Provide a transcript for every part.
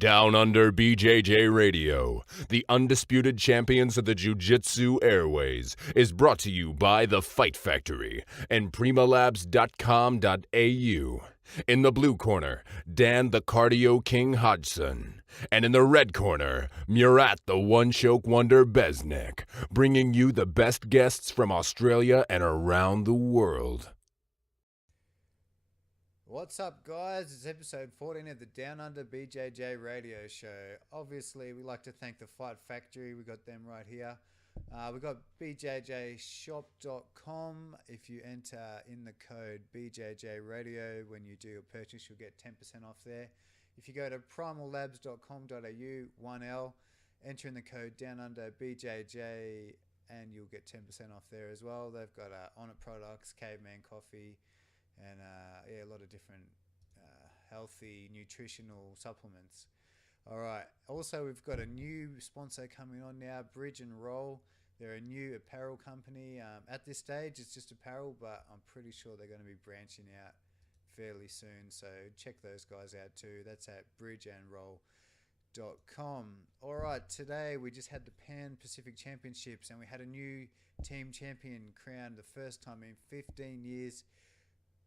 Down Under BJJ Radio, the undisputed champions of the Jiu-Jitsu airways, is brought to you by The Fight Factory and primalabs.com.au. In the blue corner, Dan the Cardio King Hodgson. And in the red corner, Murat the One-Choke Wonder Besnik, bringing you the best guests from Australia and around the world. What's up, guys? It's episode 14 of the Down Under BJJ radio show. Obviously, we like to thank the Fight Factory. We got them right here. We got bjjshop.com. If you enter in the code BJJ radio when you do your purchase, you'll get 10% off there. If you go to primalabs.com.au, 1L, enter in the code Down Under BJJ and you'll get 10% off there as well. They've got On It products, Caveman coffee, and a lot of different healthy nutritional supplements. All right. Also, we've got a new sponsor coming on now, Bridge and Roll. They're a new apparel company. At this stage, it's just apparel, but I'm pretty sure they're going to be branching out fairly soon. So check those guys out too. That's at bridgeandroll.com. All right. Today, we just had the Pan Pacific Championships, and we had a new team champion crowned the first time in 15 years.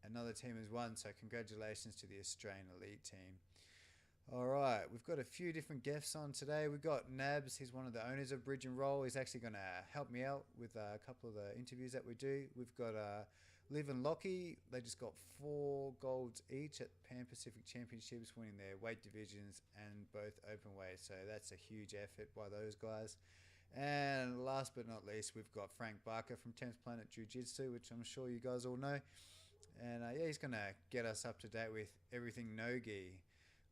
Another team has won, so congratulations to the Australian elite team. All right, we've got a few different guests on today. We've got Nabs. He's one of the owners of Bridge and Roll. He's actually going to help me out with a couple of the interviews that we do. We've got Liv and Lockie. They just got 4 golds each at Pan Pacific Championships, winning their weight divisions and both open weight. So that's a huge effort by those guys. And last but not least, we've got Frank Barca from Planet Jiu-Jitsu, which I'm sure you guys all know. And he's going to get us up to date with everything no-gi.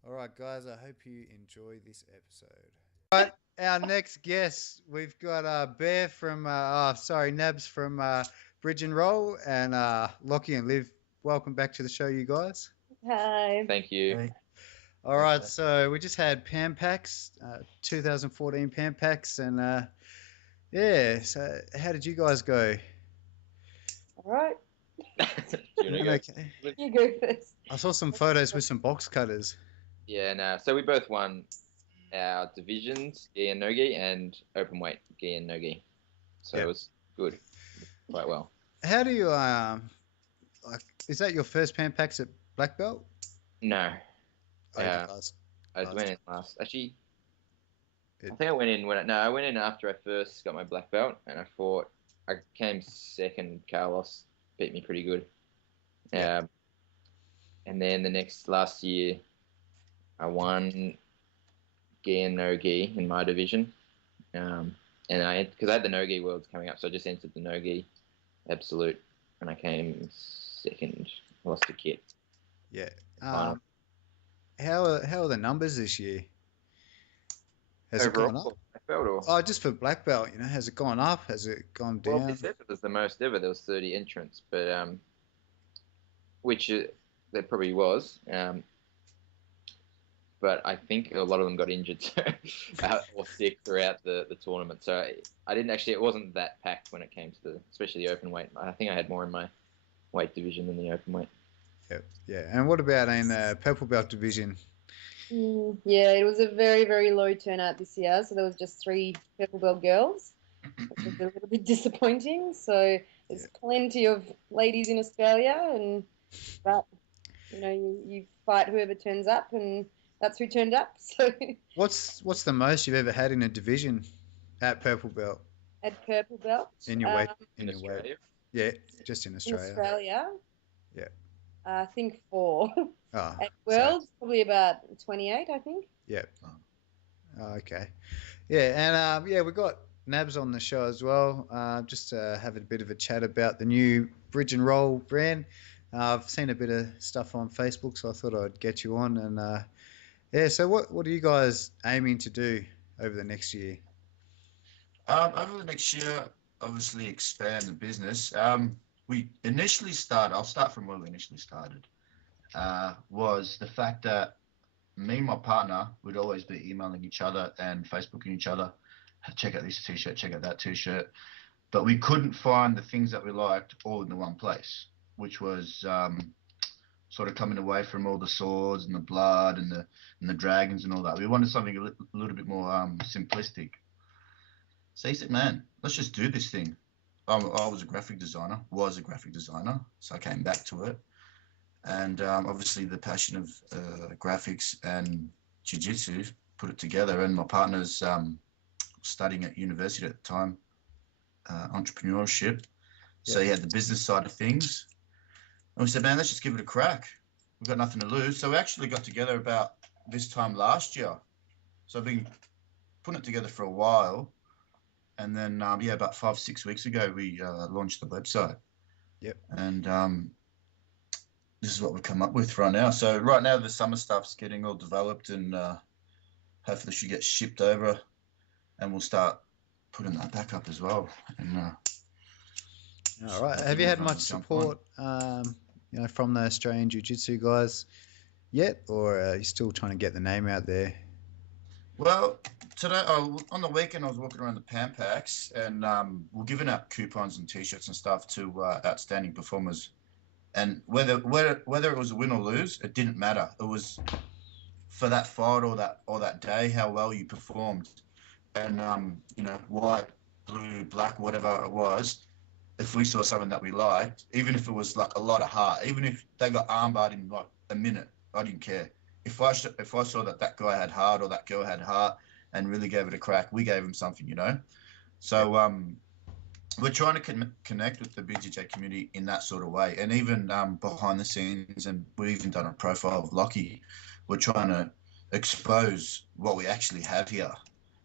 All right, guys, I hope you enjoy this episode. All right, our next guest, we've got Bear from, Nabs from Bridge and Roll, and Lockie and Liv. Welcome back to the show, you guys. Hi. Thank you. Hey. All right, so we just had Pan Pacs, 2014 Pan Pacs, and so how did you guys go? All right. Okay. You go first. I saw some photos with some box cutters. Yeah, no. So we both won our divisions, gi and no-gi, and open weight, gi and no-gi. So It was good, quite well. How do you, is that your first Pan Pacs at black belt? No. I went in last. Actually, I think I went in I went in after I first got my black belt, and I came second. Carlos beat me pretty good. And then last year, I won gi and no-gi in my division. And because I had the no-gi worlds coming up, so I just entered the no-gi absolute, and I came second. Lost a kit. Yeah. How are the numbers this year? Has Overall, it gone up? Black belt or? Oh, just for black belt, has it gone up? Has it gone down? Well, they said it was the most ever. There was 30 entrants, but which there probably was. But I think a lot of them got injured or sick throughout the tournament. So I didn't actually. It wasn't that packed when it came to especially the open weight. I think I had more in my weight division than the open weight. Yeah. And what about in the purple belt division? Yeah, it was a very, very low turnout this year. So there was just 3 purple belt girls, which was a little bit disappointing. So there's plenty of ladies in Australia, but you fight whoever turns up, and that's who turned up. So what's the most you've ever had in a division at purple belt? At purple belt in your weight in Australia? Yeah, just in Australia. In Australia. Yeah. I think 4. Oh, at Worlds, probably about 28, I think. Yeah. Oh, okay. Yeah, and we got Nabs on the show as well, just to have a bit of a chat about the new Bridge and Roll brand. I've seen a bit of stuff on Facebook, so I thought I'd get you on. And so what are you guys aiming to do over the next year? Over the next year, obviously expand the business. We initially started, I'll start from where we initially started, was the fact that me and my partner would always be emailing each other and Facebooking each other, check out this t-shirt, check out that t-shirt, but we couldn't find the things that we liked all in the one place, which was sort of coming away from all the swords and the blood and the dragons and all that. We wanted something a little bit more simplistic. So he said, "Man, let's just do this thing." I was a graphic designer, so I came back to it. And obviously the passion of graphics and jiu-jitsu put it together. And my partner's studying at university at the time, entrepreneurship. So he had the business side of things. And we said, "Man, let's just give it a crack. We've got nothing to lose." So we actually got together about this time last year. So I've been putting it together for a while. And then, about 5-6 weeks ago, we launched the website. Yep. And this is what we've come up with right now. So right now, the summer stuff's getting all developed, and hopefully should get shipped over, and we'll start putting that back up as well. And all right. Have you had much support, from the Australian Jiu-Jitsu guys yet, or are you still trying to get the name out there? Well, today on the weekend I was walking around the Pan Pacs, and we're giving out coupons and T-shirts and stuff to outstanding performers. And whether it was a win or lose, it didn't matter. It was for that fight or that day how well you performed. And white, blue, black, whatever it was, if we saw something that we liked, even if it was like a lot of heart, even if they got armbarred in like a minute, I didn't care. If I saw that guy had heart or that girl had heart and really gave it a crack, we gave them something, So we're trying to connect with the BJJ community in that sort of way. And even behind the scenes, and we've even done a profile of Lockie, we're trying to expose what we actually have here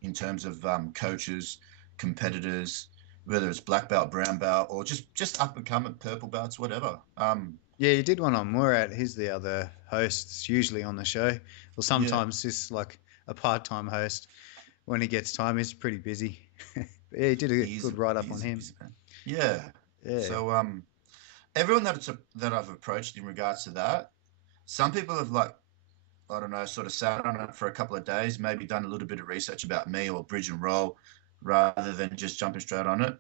in terms of coaches, competitors, whether it's black belt, brown belt, or just up and coming purple belts, whatever. Yeah, you did one on Murat. He's the other host, usually on the show. Well, sometimes he's like a part-time host. When he gets time, he's pretty busy. Yeah, he did a good write-up on him. Yeah. So everyone that I've approached in regards to that, some people have sort of sat on it for a couple of days, maybe done a little bit of research about me or bridge and roll rather than just jumping straight on it.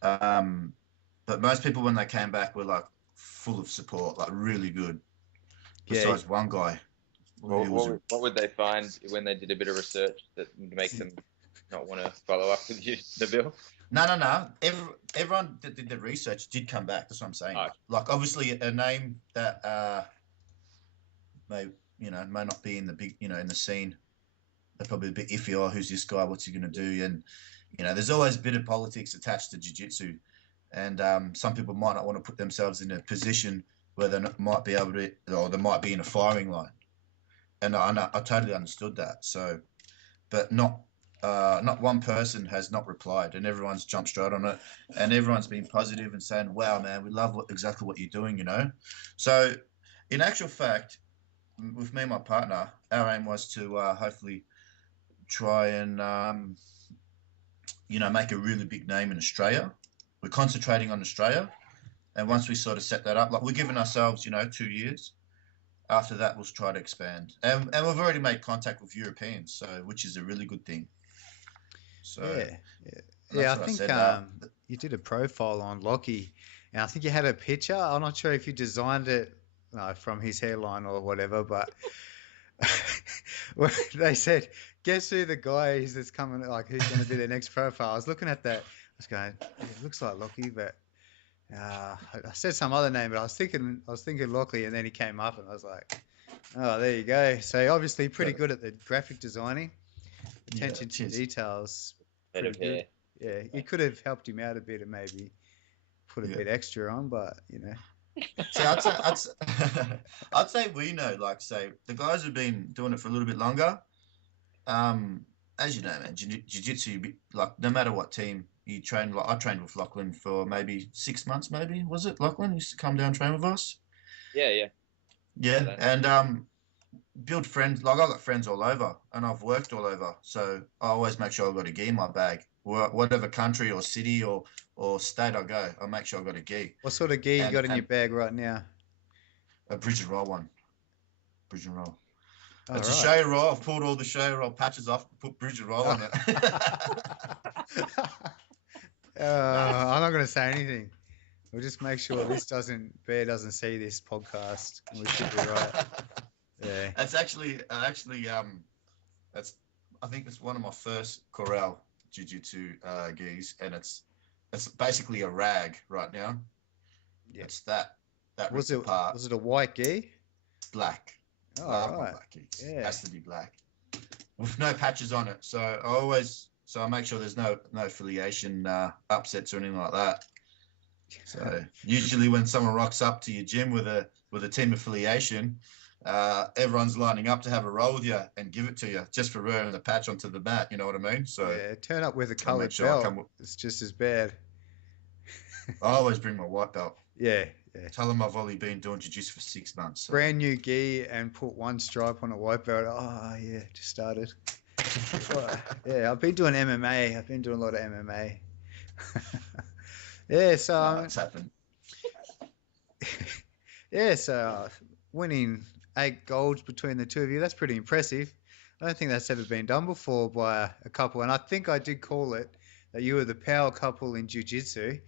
But most people, when they came back, were like full of support, like really good. Besides one guy. What would they find when they did a bit of research that would make them not want to follow up with you, Nabil? No. Everyone that did the research did come back. That's what I'm saying. Right. Like, obviously, a name that may not be in the big, in the scene. They're probably a bit iffy. Oh, who's this guy? What's he going to do? And there's always a bit of politics attached to jiu-jitsu, and some people might not want to put themselves in a position where they might be able to, or they might be in a firing line. And I totally understood that. So, but not one person has not replied, and everyone's jumped straight on it, and everyone's been positive and saying, "Wow, man, we love exactly what you're doing," So, in actual fact, with me and my partner, our aim was to hopefully try and make a really big name in Australia. We're concentrating on Australia, and once we sort of set that up, like we're giving ourselves, 2 years. After that, we'll try to expand, and we've already made contact with Europeans, so which is a really good thing. So I think you did a profile on Lockie, and I think you had a picture. I'm not sure if you designed it from his hairline or whatever, but they said, "Guess who the guy is that's coming? Like, who's going to be the next profile?" I was looking at that. I was going, "It looks like Lockie," but. I said some other name, but I was thinking Lockley, and then he came up, and I was like, "Oh, there you go." So obviously, pretty good at the graphic designing, attention to details. Head of hair. Yeah, you could have helped him out a bit and maybe put a bit extra on, but See, I'd say we know, like, say the guys who've been doing it for a little bit longer. As you know, man, jiu-jitsu, like no matter what team. You trained, I trained with Lachlan for maybe 6 months, maybe, was it? Lachlan used to come down and train with us. Yeah. And build friends. Like, I got friends all over, and I've worked all over, so I always make sure I've got a gi in my bag. Whatever country or city or state I go, I make sure I've got a gi. What sort of gi you got in your bag right now? A bridge and roll one. Bridge and roll. It's a show roll. I've pulled all the show roll patches off, put bridge and roll on it. I'm not going to say anything. We'll just make sure Bear doesn't see this podcast. We should be right. Yeah. That's actually that's I think it's one of my first corral jiu-jitsu gis, and it's basically a rag right now. Yeah. It's that Was ripped apart. it a white gi? Black. Oh, Love my right. black gis. Yeah. Has to be black with no patches on it. So I make sure there's no affiliation upsets or anything like that. So usually when someone rocks up to your gym with a team affiliation, everyone's lining up to have a roll with you and give it to you just for wearing the patch onto the mat. You know what I mean? So yeah, turn up with a coloured sure I belt. It's just as bad. I always bring my white belt. Yeah. Tell them I've only been doing jiu-jitsu for 6 months. So. Brand new gi and put one stripe on a white belt. Oh yeah, just started. Yeah, I've been doing MMA. I've been doing a lot of MMA. Yeah, so It's happened. yeah, so winning 8 golds between the two of you, that's pretty impressive. I don't think that's ever been done before by a couple, and I think I did call it that you were the power couple in jiu-jitsu,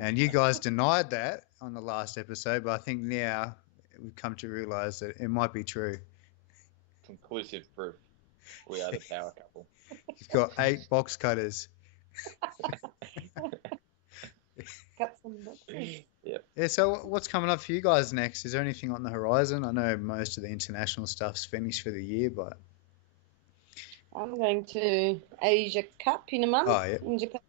and you guys denied that on the last episode, but I think now we've come to realise that it might be true. Conclusive proof. We are the power couple. You've got 8 box cutters. Cut some boxes. Yep. Yeah, so what's coming up for you guys next? Is there anything on the horizon? I know most of the international stuff's finished for the year, but... I'm going to Asia Cup in a month in Japan.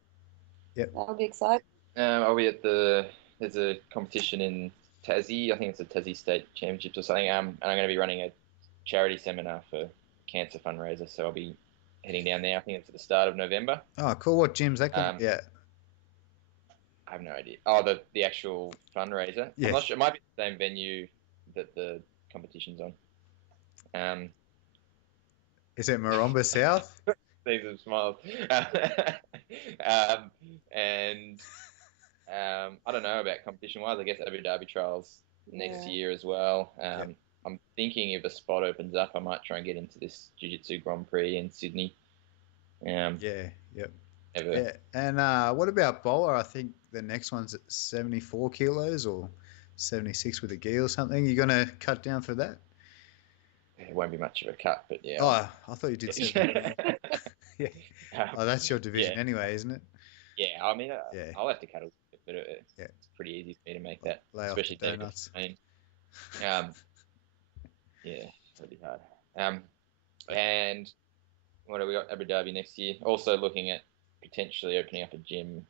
Yep. That'll be exciting. Are we at there's a competition in Tassie. I think it's the Tassie State Championships or something. And I'm going to be running a charity seminar for cancer fundraiser. So I'll be heading down there. I think it's at the start of November. Oh, cool. What gym's that going to be at? I have no idea. Oh, the actual fundraiser. Yeah. I'm not sure. It might be the same venue that the competition's on. Is it Maromba South? These are smiles. And I don't know about competition-wise. I guess Abu Dhabi trials next year as well. I'm thinking if a spot opens up, I might try and get into this Jiu-Jitsu Grand Prix in Sydney. Yeah. Ever. And what about Bowler? I think the next one's at 74 kilos or 76 with a gi or something. You going to cut down for that? It won't be much of a cut, but yeah. Oh, I thought you did 70. Yeah. Oh, that's your division anyway, isn't it? Yeah, I mean, I'll have to cut a little bit, but it's pretty easy for me to make that, Lay especially off the donuts. Yeah, it's really hard. And what have we got? Abu Dhabi next year. Also looking at potentially opening up a gym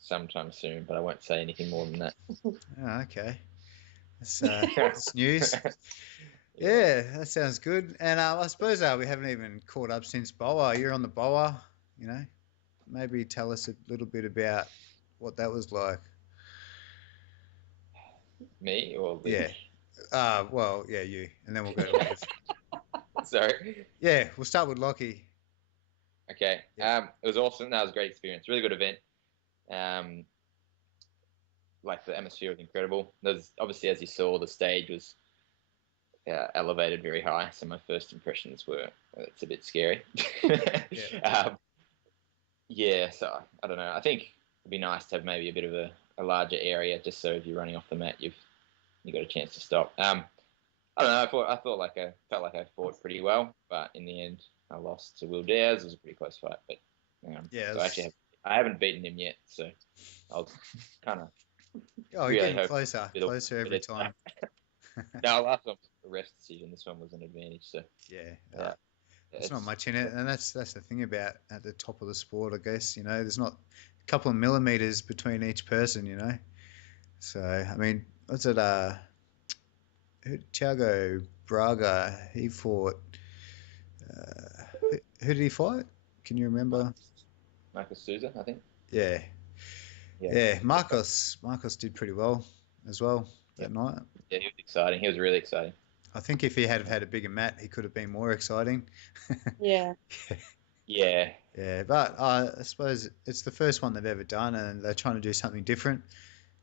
sometime soon, but I won't say anything more than that. Oh, okay. That's news. Yeah, that sounds good. And I suppose we haven't even caught up since Boa. You're on the Boa, you know. Maybe tell us a little bit about what that was like. Me or Lee? Yeah. Well, yeah, you. And then we'll go to Liv. Sorry. Yeah, we'll start with Lockie. Okay. Yeah. It was awesome. That was a great experience. Really good event. Like the atmosphere was incredible. There's obviously, as you saw, the stage was elevated very high. So my first impressions were it's a bit scary. So I don't know. I think it'd be nice to have maybe a bit of a larger area, just so if you're running off the mat, you've got a chance to stop. I don't know. I felt like I fought pretty well, but in the end, I lost to Will Diaz. It was a pretty close fight, but so actually, I haven't beaten him yet, so I was kind of. Oh, you're getting closer every time. No, last one was a rest decision. This one was an advantage. So yeah. There's not much in it, and that's the thing about at the top of the sport, I guess. You know, there's not a couple of millimeters between each person. You know, so I mean, what's it? Thiago Braga, he fought. Who did he fight? Can you remember? Marcus Souza, I think. Yeah. Marcos did pretty well as well that night. Yeah, he was exciting. He was really exciting. I think if he had had a bigger mat, he could have been more exciting. Yeah. Yeah. Yeah, but I suppose it's the first one they've ever done, and they're trying to do something different.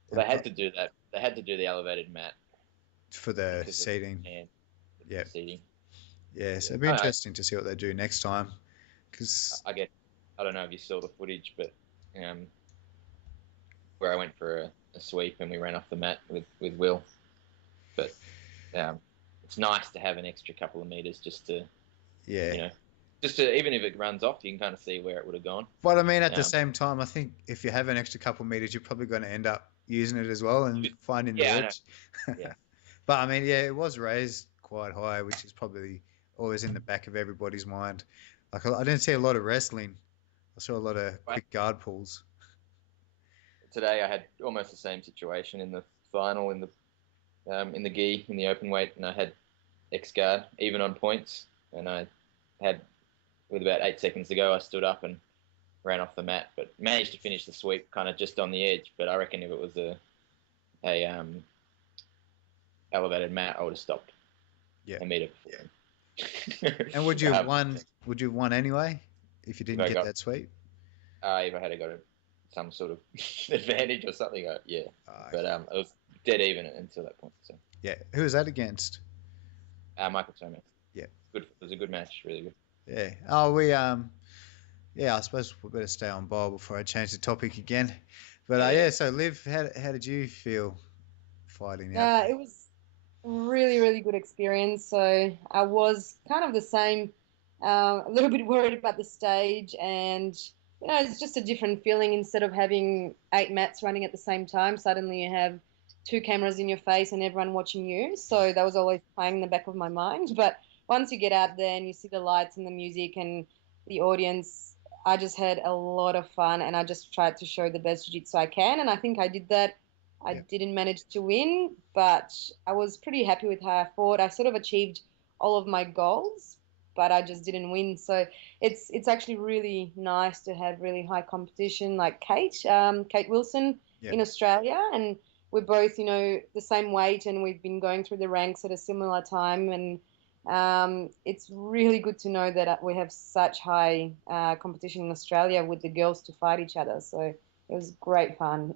Well, they had to do that. They had to do the elevated mat for the seating. Yeah. Seating. Yeah, so it'll be interesting to see what they do next time. Cause I don't know if you saw the footage, but where I went for a sweep and we ran off the mat with Will. But it's nice to have an extra couple of meters just to, even if it runs off, you can kind of see where it would have gone. But I mean, at the same time, I think if you have an extra couple of meters, you're probably going to end up using it as well and finding the edge. Yeah. But I mean, it was raised quite high, which is probably always in the back of everybody's mind. Like, I didn't see a lot of wrestling. I saw a lot of quick guard pulls. Today I had almost the same situation in the final in the gi in the open weight, and I had X guard even on points, and I had with about 8 seconds to go, I stood up and ran off the mat, but managed to finish the sweep kind of just on the edge. But I reckon if it was a elevated mat, I would have stopped. A meter before. And would you have won? Would you have won anyway if you didn't get that sweep? If I had got some sort of advantage or something, but it was dead even until that point. So who was that against? Michael Thomas. Good. It was a good match, really good. Yeah. Oh, I suppose we better stay on bowl before I change the topic again. But so Liv, how did you feel fighting out? It was really, really good experience. So I was kind of the same, a little bit worried about the stage, and it's just a different feeling. Instead of having 8 mats running at the same time, suddenly you have 2 cameras in your face and everyone watching you. So that was always playing in the back of my mind. But once you get out there and you see the lights and the music and the audience, I just had a lot of fun, and I just tried to show the best jiu-jitsu I can, and I think I did that. I didn't manage to win, but I was pretty happy with how I fought. I sort of achieved all of my goals, but I just didn't win. So it's actually really nice to have really high competition like Kate Wilson in Australia, and we're both, the same weight, and we've been going through the ranks at a similar time, and it's really good to know that we have such high competition in Australia with the girls to fight each other. So it was great fun.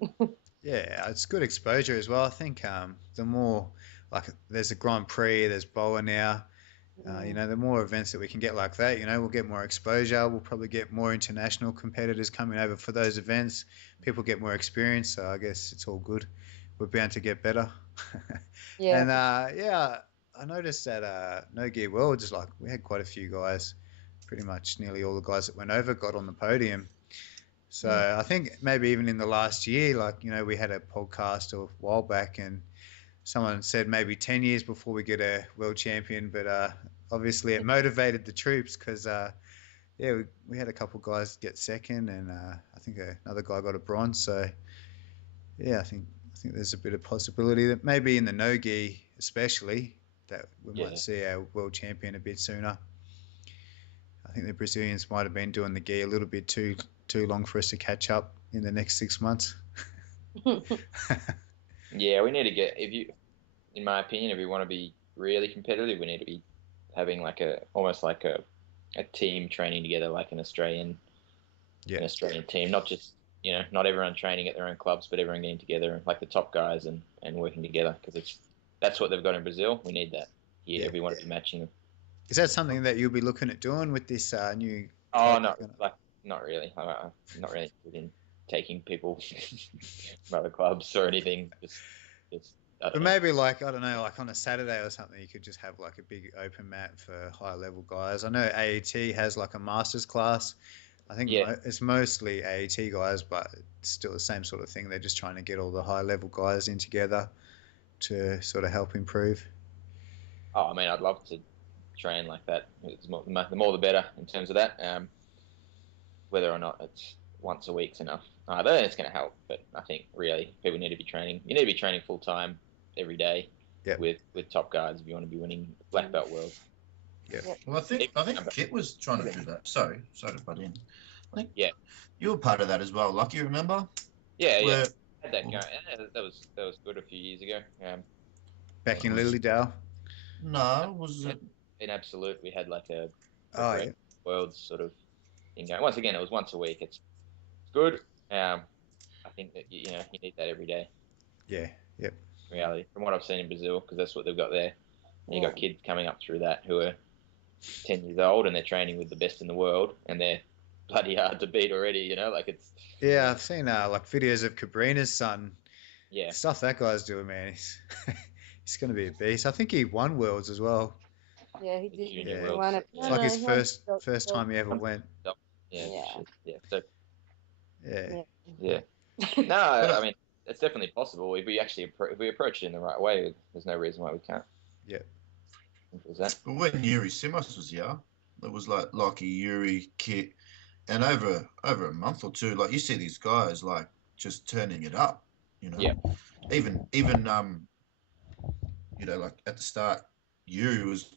Yeah, it's good exposure as well. I think the more, like, there's a Grand Prix, there's BOA now, the more events that we can get like that, we'll get more exposure. We'll probably get more international competitors coming over for those events. People get more experience, so I guess it's all good. We're bound to get better. And I noticed that No Gear World, we had quite a few guys, pretty much nearly all the guys that went over got on the podium. So I think maybe even in the last year, we had a podcast a while back, and someone said maybe 10 years before we get a world champion. But obviously it motivated the troops because, we had a couple of guys get second, and I think another guy got a bronze. So, I think there's a bit of possibility that maybe in the no-gi especially that we might see our world champion a bit sooner. I think the Brazilians might have been doing the gi a little bit too long for us to catch up in the next 6 months. We need to get, in my opinion, if we want to be really competitive, we need to be having almost like a team training together, like an Australian team, not just, not everyone training at their own clubs, but everyone getting together, like the top guys and working together, because that's what they've got in Brazil. We need that here if we want to be matching them. Is that something that you'll be looking at doing with this new? Oh, not really. I'm not really interested in taking people from other clubs or anything. But maybe I don't know, like on a Saturday or something, you could just have like a big open mat for high level guys. I know AET has like a masters class. I think it's mostly AET guys, but it's still the same sort of thing. They're just trying to get all the high level guys in together to sort of help improve. Oh, I mean, I'd love to train like that. The more the better in terms of that. Whether or not it's once a week's enough, I don't think it's going to help. But I think really people need to be training. You need to be training full time every day with top guys if you want to be winning black belt world. Yeah. Well, I think Kit was trying to do that. Sorry to butt in. I think you were part of that as well. Lucky, you remember? Yeah. Had that going. That was good a few years ago. Back in Lilydale. No, was it in Absolute? We had like a world sort of thing going. Once again, it was once a week. It's good. I think that you need that every day. Yeah. Yep. Reality, from what I've seen in Brazil, because that's what they've got there. And you got kids coming up through that who are 10 years old and they're training with the best in the world, and they're bloody hard to beat already. It's. Yeah, I've seen like videos of Cabrina's son. Yeah. Stuff that guy's doing, man. He's going to be a beast. I think he won Worlds as well. Yeah, he did. Junior Yeah. world. Won it. It's No, like no, his he won first time he ever went. Yeah. Yeah. Shit. Yeah. So Yeah. yeah. No, I mean it's definitely possible if we actually if we approach it in the right way. There's no reason why we can't. Yeah. Simple as that. But when Yuri Simos was here, it was like Lockie, Yuri, Kit, and over a month or two, like you see these guys like just turning it up, you know. Yeah. Even you know, like at the start, Yuri was,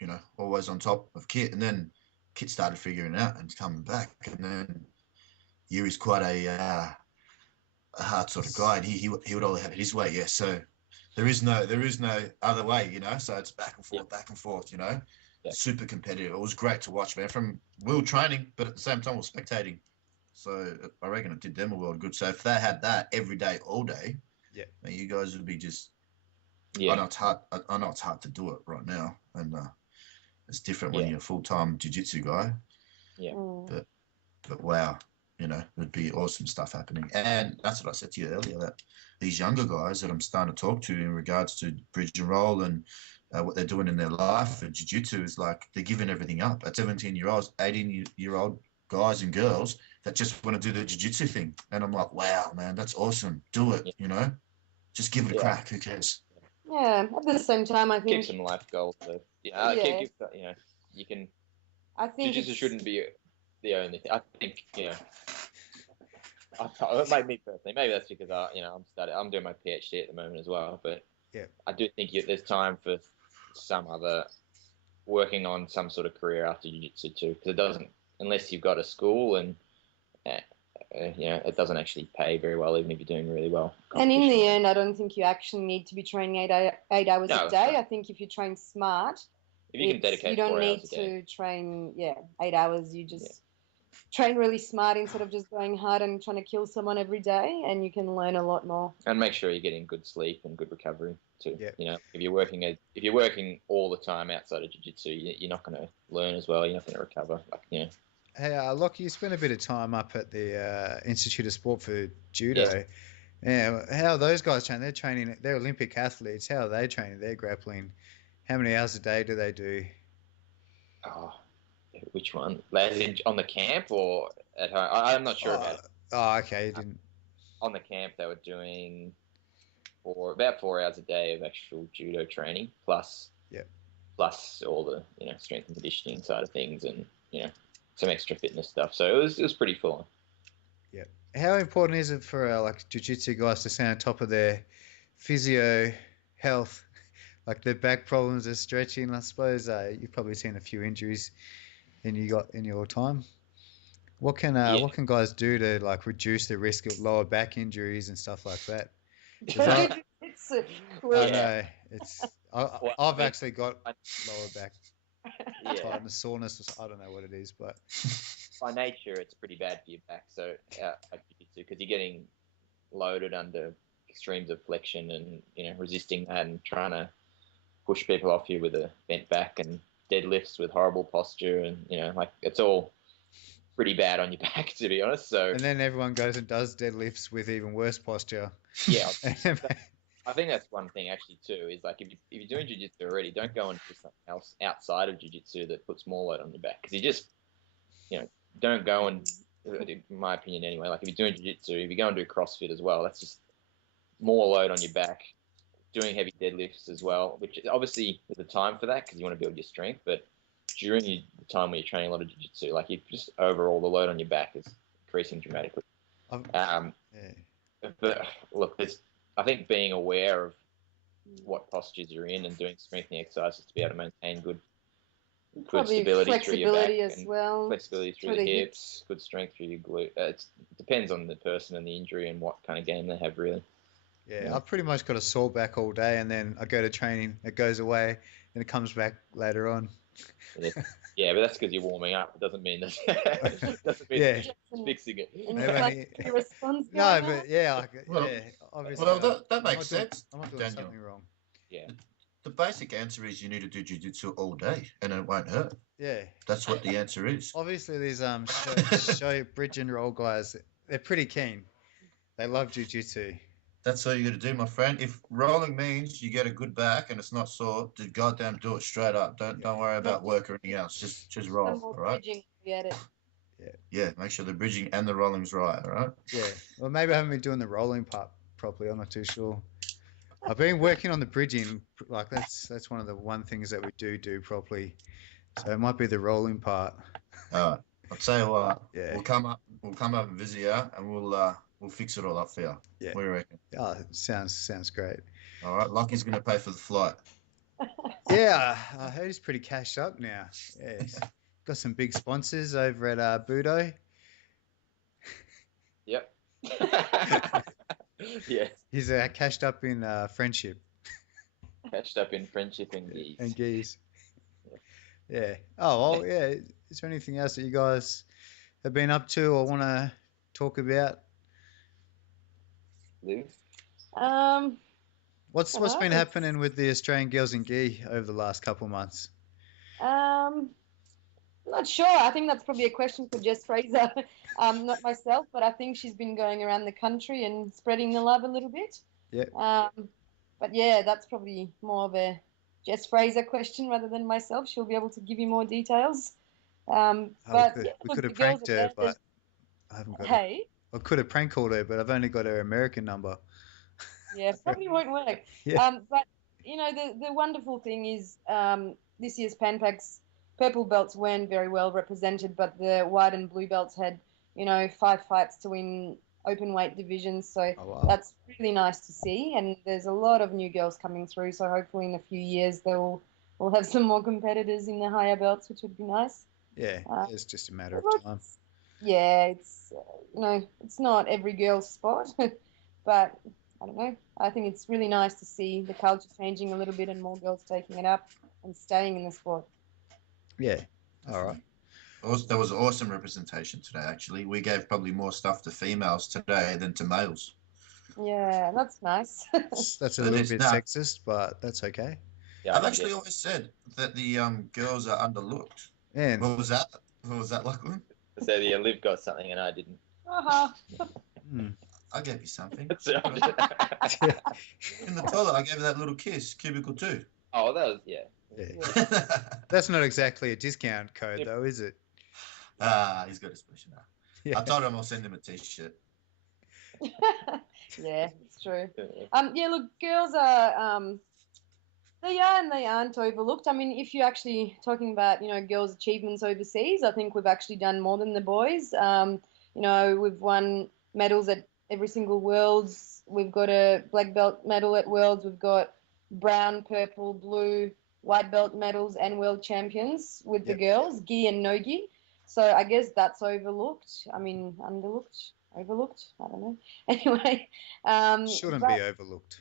you know, always on top of Kit, and then Kit started figuring it out and coming back, and then Yuri's quite a hard sort of guy, and he would only have it his way, yeah. So there is no other way, you know. So it's back and forth, you know. Yeah. Super competitive. It was great to watch, man. We were training, but at the same time we were spectating. So I reckon it did them a world of good. So if they had that every day, all day, yeah, man, you guys would be just. Yeah. I know it's hard to do it right now, and it's different when you're a full-time jiu-jitsu guy. Yeah. But wow, you know, there'd be awesome stuff happening. And that's what I said to you earlier, that these younger guys that I'm starting to talk to in regards to bridge and roll and what they're doing in their life and jiu-jitsu is like they're giving everything up. At 17-year-olds, 18-year-old guys and girls that just want to do the jiu-jitsu thing. And I'm like, wow, man, that's awesome. Do it, you know? Just give it a crack. Who cares? Yeah, at the same time, I think Keep some life goals. So, yeah, keep, you know, you can. I think Jiu-jitsu shouldn't be the only thing. I think, you know, like me personally, maybe that's because I'm doing my PhD at the moment as well. But yeah, I do think there's time for some other working on some sort of career after jiu-jitsu too, because it doesn't, unless you've got a school and you know, it doesn't actually pay very well, even if you're doing really well. And in the end, I don't think you actually need to be training 8 hours a day. No. I think if you train smart, if you can dedicate you don't 4 need hours a day. to train 8 hours. You just train really smart instead of just going hard and trying to kill someone every day, and you can learn a lot more. And make sure you're getting good sleep and good recovery too. Yeah. You know, if you're working all the time outside of jiu-jitsu, you're not going to learn as well. You're not going to recover. Like, you know. Hey, Lockie, you spent a bit of time up at the Institute of Sport for Judo. Yeah, how are those guys train? They're training. They're Olympic athletes. How are they training? They're grappling. How many hours a day do they do? Oh, which one? On the camp or at home? I'm not sure about it. Oh, okay. You didn't. On the camp, they were doing about 4 hours a day of actual judo training, plus all the, you know, strength and conditioning side of things, and, you know, some extra fitness stuff. So it was pretty full on. Yeah. How important is it for like jiu-jitsu guys to stay on top of their physio health, like their back problems, their stretching? I suppose you've probably seen a few injuries in your time. What can guys do to like reduce the risk of lower back injuries and stuff like that? It's I know I've actually got lower back tightness, soreness. I don't know what it is, but by nature, it's pretty bad for your back. So because you're getting loaded under extremes of flexion and, you know, resisting that and trying to push people off you with a bent back and deadlifts with horrible posture, and, you know, like, it's all pretty bad on your back, to be honest. So and then everyone goes and does deadlifts with even worse posture. Yeah. I think that's one thing actually too, is like if you're doing jiu-jitsu already, don't go and do something else outside of jiu-jitsu that puts more load on your back, because you just, you know, don't go and, in my opinion anyway, like if you're doing jiu-jitsu, if you go and do CrossFit as well, that's just more load on your back. Doing heavy deadlifts as well, which obviously there's a time for that because you want to build your strength, but during the time when you're training a lot of jiu-jitsu, like, you just overall the load on your back is increasing dramatically. But look, I think being aware of what postures you're in and doing strengthening exercises to be able to maintain good stability through your back as well, flexibility through the hips, good strength through your glute. It depends on the person and the injury and what kind of game they have, really. Yeah, I've pretty much got a sore back all day, and then I go to training, it goes away, and it comes back later on. Yeah, but that's because you're warming up. It doesn't mean that. It's fixing it. No, but obviously. Well, that makes sense. I'm not doing something wrong. Yeah. The basic answer is you need to do jiu-jitsu all day, and it won't hurt. Yeah. That's what the answer is. Obviously, these show bridge and roll guys, they're pretty keen. They love jiu-jitsu. That's all you got to do, my friend. If rolling means you get a good back and it's not sore, just goddamn do it straight up. Don't worry about work or anything else. Just roll. Some more All right. bridging, we get it. Yeah. Make sure the bridging and the rolling's right. All right. Yeah. Well, maybe I haven't been doing the rolling part properly. I'm not too sure. I've been working on the bridging. Like that's one of the things that we do properly. So it might be the rolling part. All right. I'll tell you what. Yeah. We'll come up and visit you, and we'll fix it all up for you. Yeah. What do you reckon? Oh, sounds great. All right. Lucky's going to pay for the flight. Yeah, I heard he's pretty cashed up now. Yeah, he's got some big sponsors over at Budo. Yep. Yeah. He's cashed up in friendship Catched up in friendship and geese. and geese. Yeah. Oh, well, yeah. Is there anything else that you guys have been up to or want to talk about? Liv? What's been happening with the Australian girls in gi over the last couple of months? Not sure. I think that's probably a question for Jess Fraser, not myself, but I think she's been going around the country and spreading the love a little bit. Yeah. But yeah, that's probably more of a Jess Fraser question rather than myself. She'll be able to give you more details. But we could have pranked her, but I haven't got Hey? I could have prank called her, but I've only got her American number. Yeah, probably won't work. Yeah. But, you know, the wonderful thing is this year's Pan Pac's purple belts weren't very well represented, but the white and blue belts had, 5 fights to win open weight divisions. So that's really nice to see. And there's a lot of new girls coming through. So hopefully in a few years we'll have some more competitors in the higher belts, which would be nice. Yeah, it's just a matter of time. Yeah, it's it's not every girl's sport, but I don't know. I think it's really nice to see the culture changing a little bit and more girls taking it up and staying in the sport. Yeah, all right. There was awesome representation today, actually. We gave probably more stuff to females today than to males. Yeah, that's nice. That's a little bit sexist, but that's okay. Yeah, I've actually always said that the girls are underlooked. And What was that? What was that, Lachlan? So yeah, Liv got something and I didn't. I gave you something. So I'm just- In the toilet, I gave you that little kiss, cubicle 2. Oh, that was, yeah. That's not exactly a discount code, though, is it? He's got a special now. Yeah. I told him I'll send him a t-shirt. Yeah, it's true. Yeah, look, girls are they are and they aren't overlooked. I mean, if you're actually talking about, girls' achievements overseas, I think we've actually done more than the boys. We've won medals at every single Worlds. We've got a black belt medal at Worlds. We've got brown, purple, blue, white belt medals and world champions with the girls, gi and no gi. So I guess that's overlooked. I mean, underlooked, overlooked. I don't know. Anyway, Shouldn't be overlooked.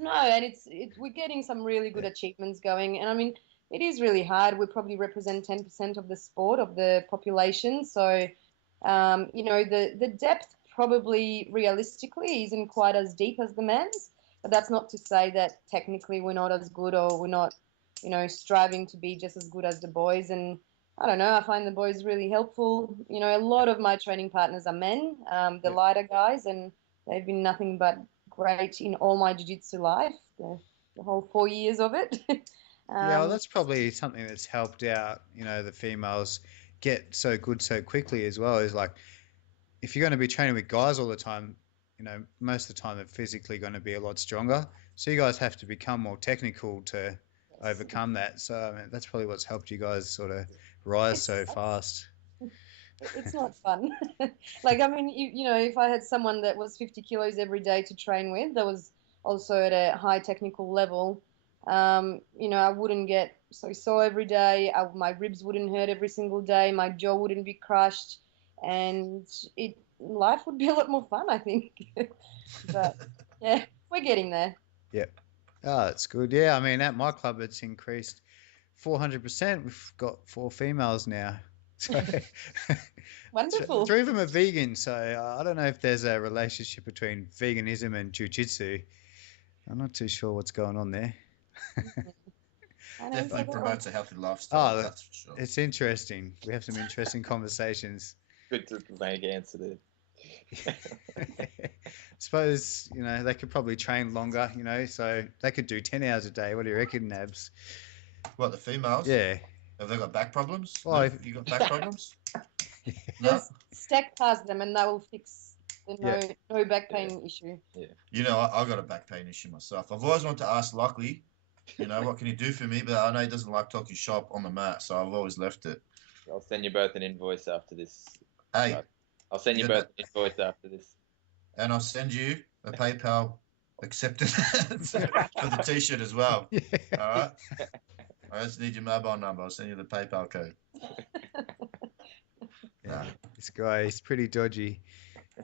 No, and we're getting some really good achievements going, and I mean, it is really hard. We probably represent 10% of the sport of the population, so the depth probably realistically isn't quite as deep as the men's. But that's not to say that technically we're not as good or we're not, striving to be just as good as the boys. And I don't know, I find the boys really helpful. A lot of my training partners are men, the lighter guys, and they've been nothing but great in all my jiu-jitsu life, the whole 4 years of it. Well, that's probably something that's helped out, the females get so good so quickly as well, is like, if you're going to be training with guys all the time, most of the time they're physically going to be a lot stronger. So you guys have to become more technical to overcome that. So I mean, that's probably what's helped you guys sort of rise so fast. It's not fun. Like, I mean, if I had someone that was 50 kilos every day to train with, that was also at a high technical level, I wouldn't get so sore every day. My ribs wouldn't hurt every single day. My jaw wouldn't be crushed, and life would be a lot more fun, I think. But yeah, we're getting there. Yeah. Oh, that's good. Yeah, I mean, at my club, it's increased 400%. We've got 4 females now. So, Wonderful. 3 of them are vegan, so I don't know if there's a relationship between veganism and jiu-jitsu. I'm not too sure what's going on there. Definitely promotes a healthy lifestyle. Oh, that's for sure. It's interesting. We have some interesting conversations. Good to make answer there. Suppose, they could probably train longer, so they could do 10 hours a day. What do you reckon, Nabs? What, the females? Yeah. Have they got back problems? Well, Liv, you got back problems? No? Just stack past them and that will fix the no back pain issue. Yeah. I got a back pain issue myself. I've always wanted to ask Lachlan, what can he do for me? But I know he doesn't like talking shop on the mat, so I've always left it. I'll send you both an invoice after this. Hey. I'll send you both an invoice after this. And I'll send you a PayPal acceptance for the T-shirt as well. Yeah. All right? I just need your mobile number. I'll send you the PayPal code. Yeah. This guy, he's pretty dodgy.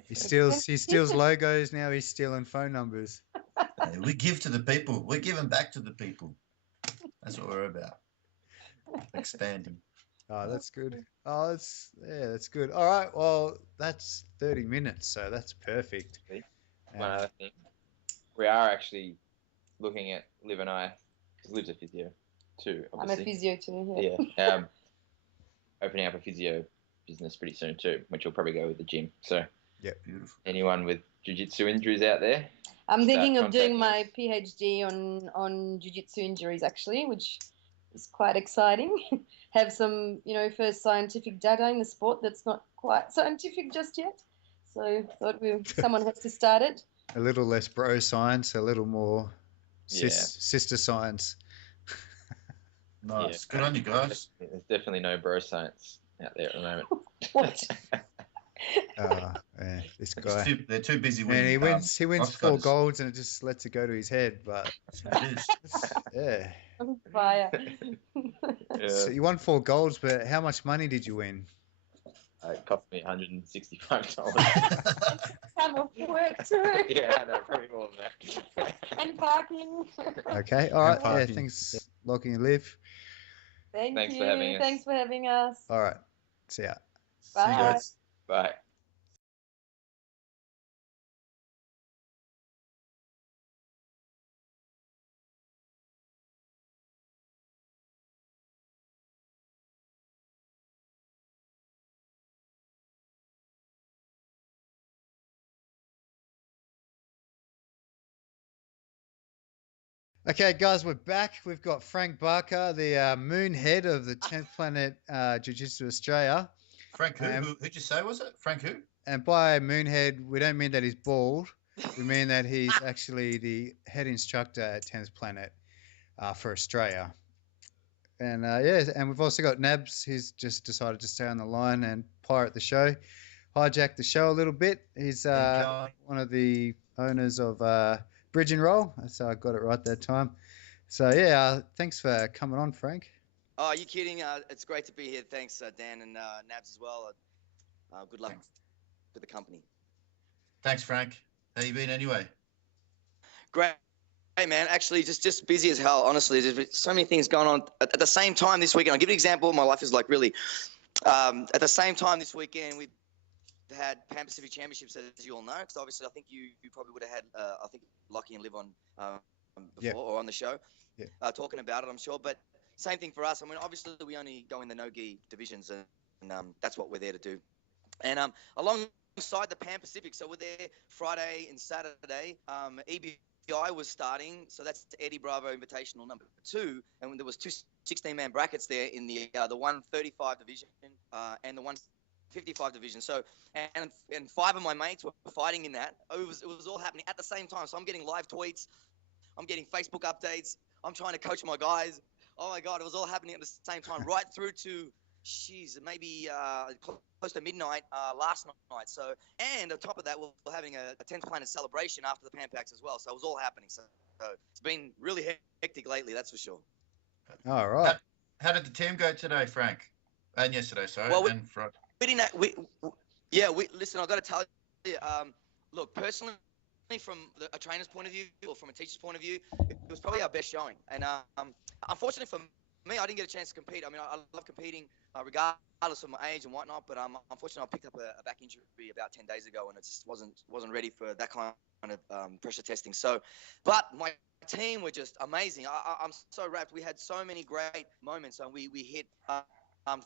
He steals logos. Now he's stealing phone numbers. Hey, we give to the people. We're giving back to the people. That's what we're about. Expanding. Oh, that's good. Oh, that's good. All right. Well, that's 30 minutes, so that's perfect. One other thing. We are actually looking at Liv and I, because Liv's a physio too, obviously. I'm a physio too, Yeah. Opening up a physio business pretty soon too, which will probably go with the gym. So, yeah, beautiful. Anyone with jiu-jitsu injuries out there? I'm thinking of doing my PhD on jiu-jitsu injuries, actually, which is quite exciting. Have some, first scientific data in the sport that's not quite scientific just yet. So thought someone has to start it. A little less bro science, a little more sister science. Nice. Good on you guys. There's definitely no bro science out there at the moment. What? This guy. They're too busy winning. And he wins 4 golds and it just lets it go to his head. But it is. Yeah. Fire. So you won 4 golds, but how much money did you win? It cost me $165. Time of work too. Yeah, I know, probably more than that. And parking. Okay, all right. Yeah, thanks, Lachlan and Liv. Thanks for having us. Thanks for having us. All right. See ya. Bye. See you guys. Bye. Okay, guys, we're back. We've got Frank Barca, the moon head of the 10th Planet Jiu-Jitsu Australia. Frank who? Who'd you say was it? Frank who? And by moonhead, we don't mean that he's bald. We mean that he's actually the head instructor at 10th Planet for Australia. And and we've also got Nabs. He's just decided to stay on the line and pirate the show, hijack the show a little bit. He's one of the owners of Bridge and Roll. So I got it right that time. So thanks for coming on, Frank. Oh, are you kidding? It's great to be here. Thanks, Dan and Nabs as well. Good luck with the company. Thanks, Frank. How you been anyway? Great. Hey, man. Actually, just busy as hell, honestly. There's been so many things going on at the same time this weekend. I'll give you an example. My life is like really. At the same time this weekend, we had Pan Pacific Championships, as you all know, because obviously I think you probably would have had, I think, Lachlan and Liv on before or on the show talking about it, I'm sure. But same thing for us. I mean, obviously we only go in the no-gi divisions, and that's what we're there to do. And alongside the Pan Pacific, so we're there Friday and Saturday. EBI was starting, so that's Eddie Bravo Invitational number 2, and there was 2 16-man brackets there in the 135 division and the 155 division. So and 5 of my mates were fighting in that. It was all happening at the same time. So I'm getting live tweets, I'm getting Facebook updates, I'm trying to coach my guys. Oh my God, it was all happening at the same time, right through to maybe close to midnight last night. So, and on top of that, we're having a 10th Planet celebration after the Pan Pacs as well. So it was all happening. So it's been really hectic lately, that's for sure. All right. How did the team go today, Frank? And yesterday, sorry. Well, and Friday. Listen, I've got to tell you, look, personally, from a trainer's point of view or from a teacher's point of view, it was probably our best showing. And unfortunately for me, I didn't get a chance to compete. I mean, I love competing regardless of my age and whatnot, but unfortunately I picked up a back injury about 10 days ago, and it just wasn't ready for that kind of pressure testing. So, but my team were just amazing. I'm so wrapped. We had so many great moments, and we hit our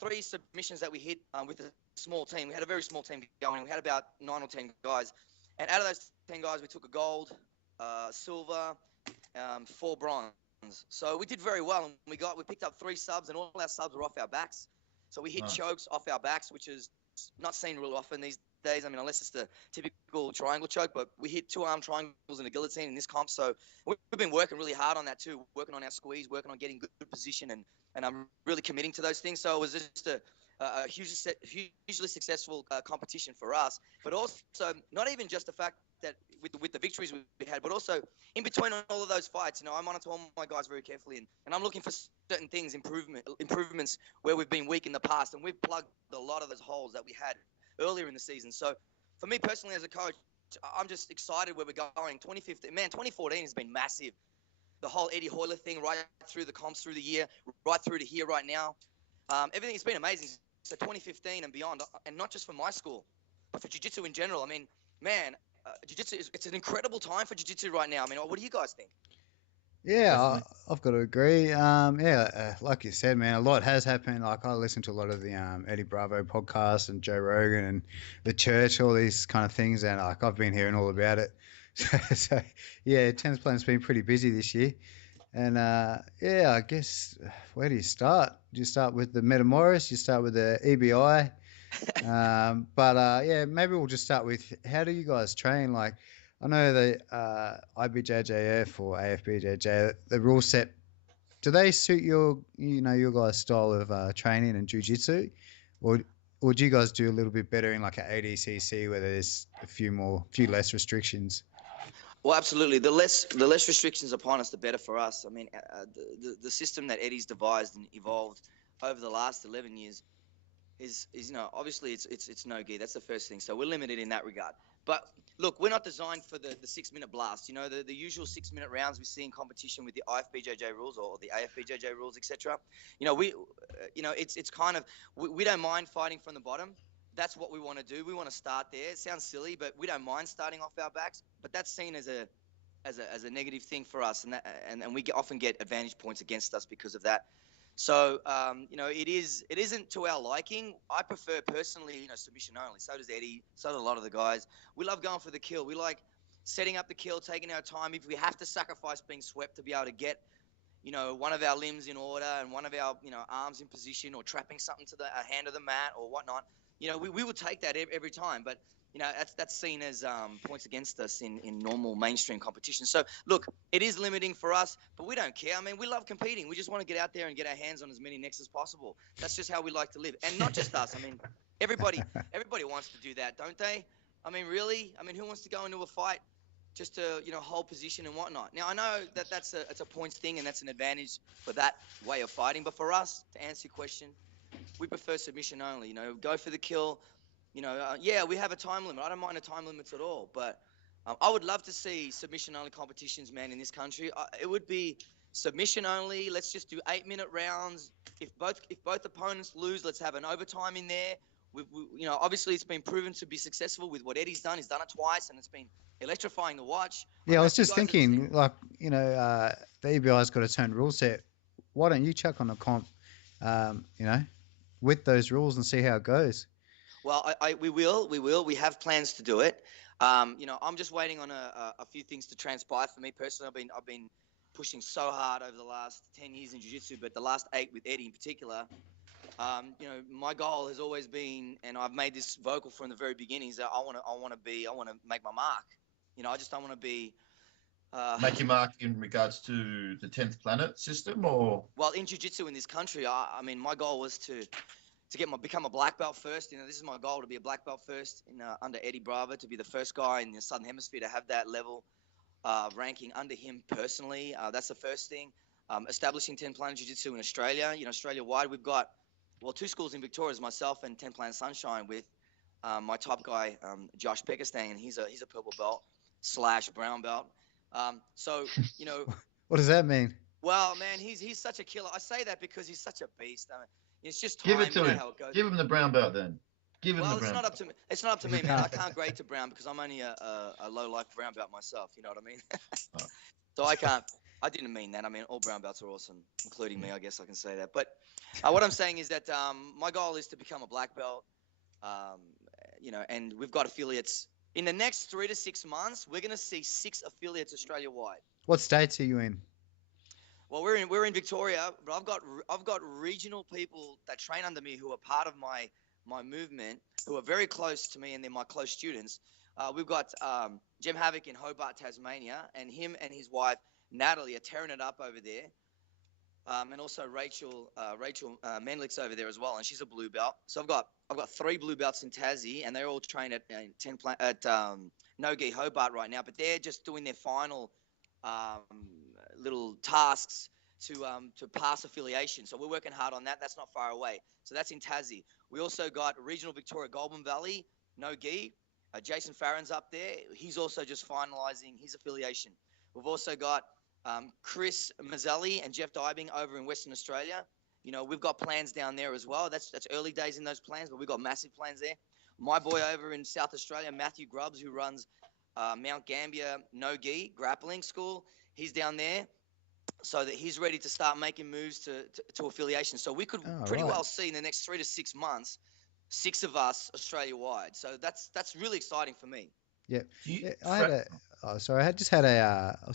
three submissions that we hit with a small team. We had a very small team going. We had about 9 or 10 guys, and out of those 10 guys, we took a gold, silver, 4 bronze. So we did very well, and we picked up 3 subs, and all our subs were off our backs. So we hit chokes off our backs, which is not seen real often these days. I mean, unless it's the typical triangle choke, but we hit 2-arm triangles and a guillotine in this comp. So we've been working really hard on that too, working on our squeeze, working on getting good position, and I'm really committing to those things. So it was just a hugely successful competition for us, but also not even just the fact that with the victories we had, but also in between all of those fights, I monitor all my guys very carefully, and I'm looking for certain things, improvements where we've been weak in the past, and we've plugged a lot of those holes that we had earlier in the season. So for me personally as a coach, I'm just excited where we're going. 2014 has been massive. The whole Eddie Hoyler thing right through the comps through the year, right through to here right now. Everything has been amazing. So 2015 and beyond, and not just for my school, but for Jiu-Jitsu in general. I mean, man, Jiu-Jitsu, it's an incredible time for Jiu-Jitsu right now. I mean, what do you guys think? Yeah, I've got to agree. Like you said, man, a lot has happened. Like I listen to a lot of the Eddie Bravo podcast and Joe Rogan and the church, all these kind of things, and like I've been hearing all about it. So yeah, Tennis Plan's been pretty busy this year. And I guess where do you start? Do you start with the Metamoris? You start with the EBI? Maybe we'll just start with how do you guys train? Like, I know the IBJJF or AFBJJ, the rule set. Do they suit your guys' style of training and jiu-jitsu, or do you guys do a little bit better in like an ADCC where there's a few less restrictions? Well, absolutely. The less restrictions upon us, the better for us. I mean, the system that Eddie's devised and evolved over the last 11 years is obviously it's no gi. That's the first thing. So we're limited in that regard. But look, we're not designed for the 6-minute blast. The usual 6-minute rounds we see in competition with the IFBJJ rules or the AFBJJ rules, etc. It's kind of we don't mind fighting from the bottom. That's what we want to do. We want to start there. It sounds silly, but we don't mind starting off our backs. But that's seen as a negative thing for us, and we often get advantage points against us because of that. So it isn't to our liking. I prefer personally, submission only. So does Eddie. So do a lot of the guys. We love going for the kill. We like setting up the kill, taking our time. If we have to sacrifice being swept to be able to get, one of our limbs in order and one of our, arms in position, or trapping something to a hand of the mat or whatnot, we would take that every time. But that's seen as points against us in normal mainstream competition. So look, it is limiting for us, but we don't care. I mean, we love competing. We just want to get out there and get our hands on as many necks as possible. That's just how we like to live, and not just us. I mean, everybody wants to do that, don't they? I mean, really? I mean, who wants to go into a fight just to hold position and whatnot? Now I know that it's a points thing, and that's an advantage for that way of fighting. But for us, to answer your question, we prefer submission only. Go for the kill. We have a time limit. I don't mind the time limits at all, but I would love to see submission-only competitions, man, in this country. It would be submission only. Let's just do 8-minute rounds. If both opponents lose, let's have an overtime in there. Obviously it's been proven to be successful with what Eddie's done. He's done it twice, and it's been electrifying to watch. Yeah, I was just thinking, like, the EBI's got its own rule set. Why don't you chuck on a comp, with those rules and see how it goes? Well, we will. We have plans to do it. I'm just waiting on a few things to transpire for me personally. I've been pushing so hard over the last 10 years in jiu-jitsu, but the last 8 with Eddie in particular. My goal has always been, and I've made this vocal from the very beginning, is that I want to make my mark. I just don't want to be. Make your mark in regards to the 10th Planet system, or? Well, in jiu-jitsu in this country, I mean, my goal was to become a black belt first. This is my goal, to be a black belt first under Eddie Bravo, to be the first guy in the Southern Hemisphere to have that level ranking under him personally. That's the first thing. Establishing 10 Planet Jiu-Jitsu in Australia. Australia-wide, we've got, 2 schools in Victoria, myself and 10 Planet Sunshine, with my top guy, Josh Pekistan. He's a purple belt / brown belt. What does that mean? Well, man, he's such a killer. I say that because he's such a beast. It's just time. Give it to him. How it goes. Give him the brown belt then. Give him the brown belt. It's not up to me, man. I can't grade to brown because I'm only a low-life brown belt myself. You know what I mean? So I can't. I didn't mean that. I mean, all brown belts are awesome, including me. I guess I can say that. But What I'm saying is that my goal is to become a black belt. And we've got affiliates. In the next 3 to 6 months, we're going to see 6 affiliates Australia-wide. What states are you in? Well, we're in Victoria, but I've got regional people that train under me who are part of my movement, who are very close to me, and they're my close students. We've got Jem Havoc in Hobart, Tasmania, and him and his wife Natalie are tearing it up over there. And also Rachel Menlick's over there as well, and she's a blue belt. So I've got 3 blue belts in Tassie, and they're all trained at No-Gi Hobart right now. But they're just doing their final little tasks to pass affiliation. So we're working hard on that. That's not far away. So that's in Tassie. We also got regional Victoria, Goulburn Valley, No-Gi. Jason Farron's up there. He's also just finalising his affiliation. We've also got Chris Mazzelli and Jeff Dybing over in Western Australia. We've got plans down there as well. That's early days in those plans, but we've got massive plans there. My boy over in South Australia, Matthew Grubbs, who runs Mount Gambier No-Gi Grappling School, he's down there. So that he's ready to start making moves to affiliation. So we could pretty well see in the next 3 to 6 months, 6 of us Australia-wide. So that's really exciting for me. Yeah. I was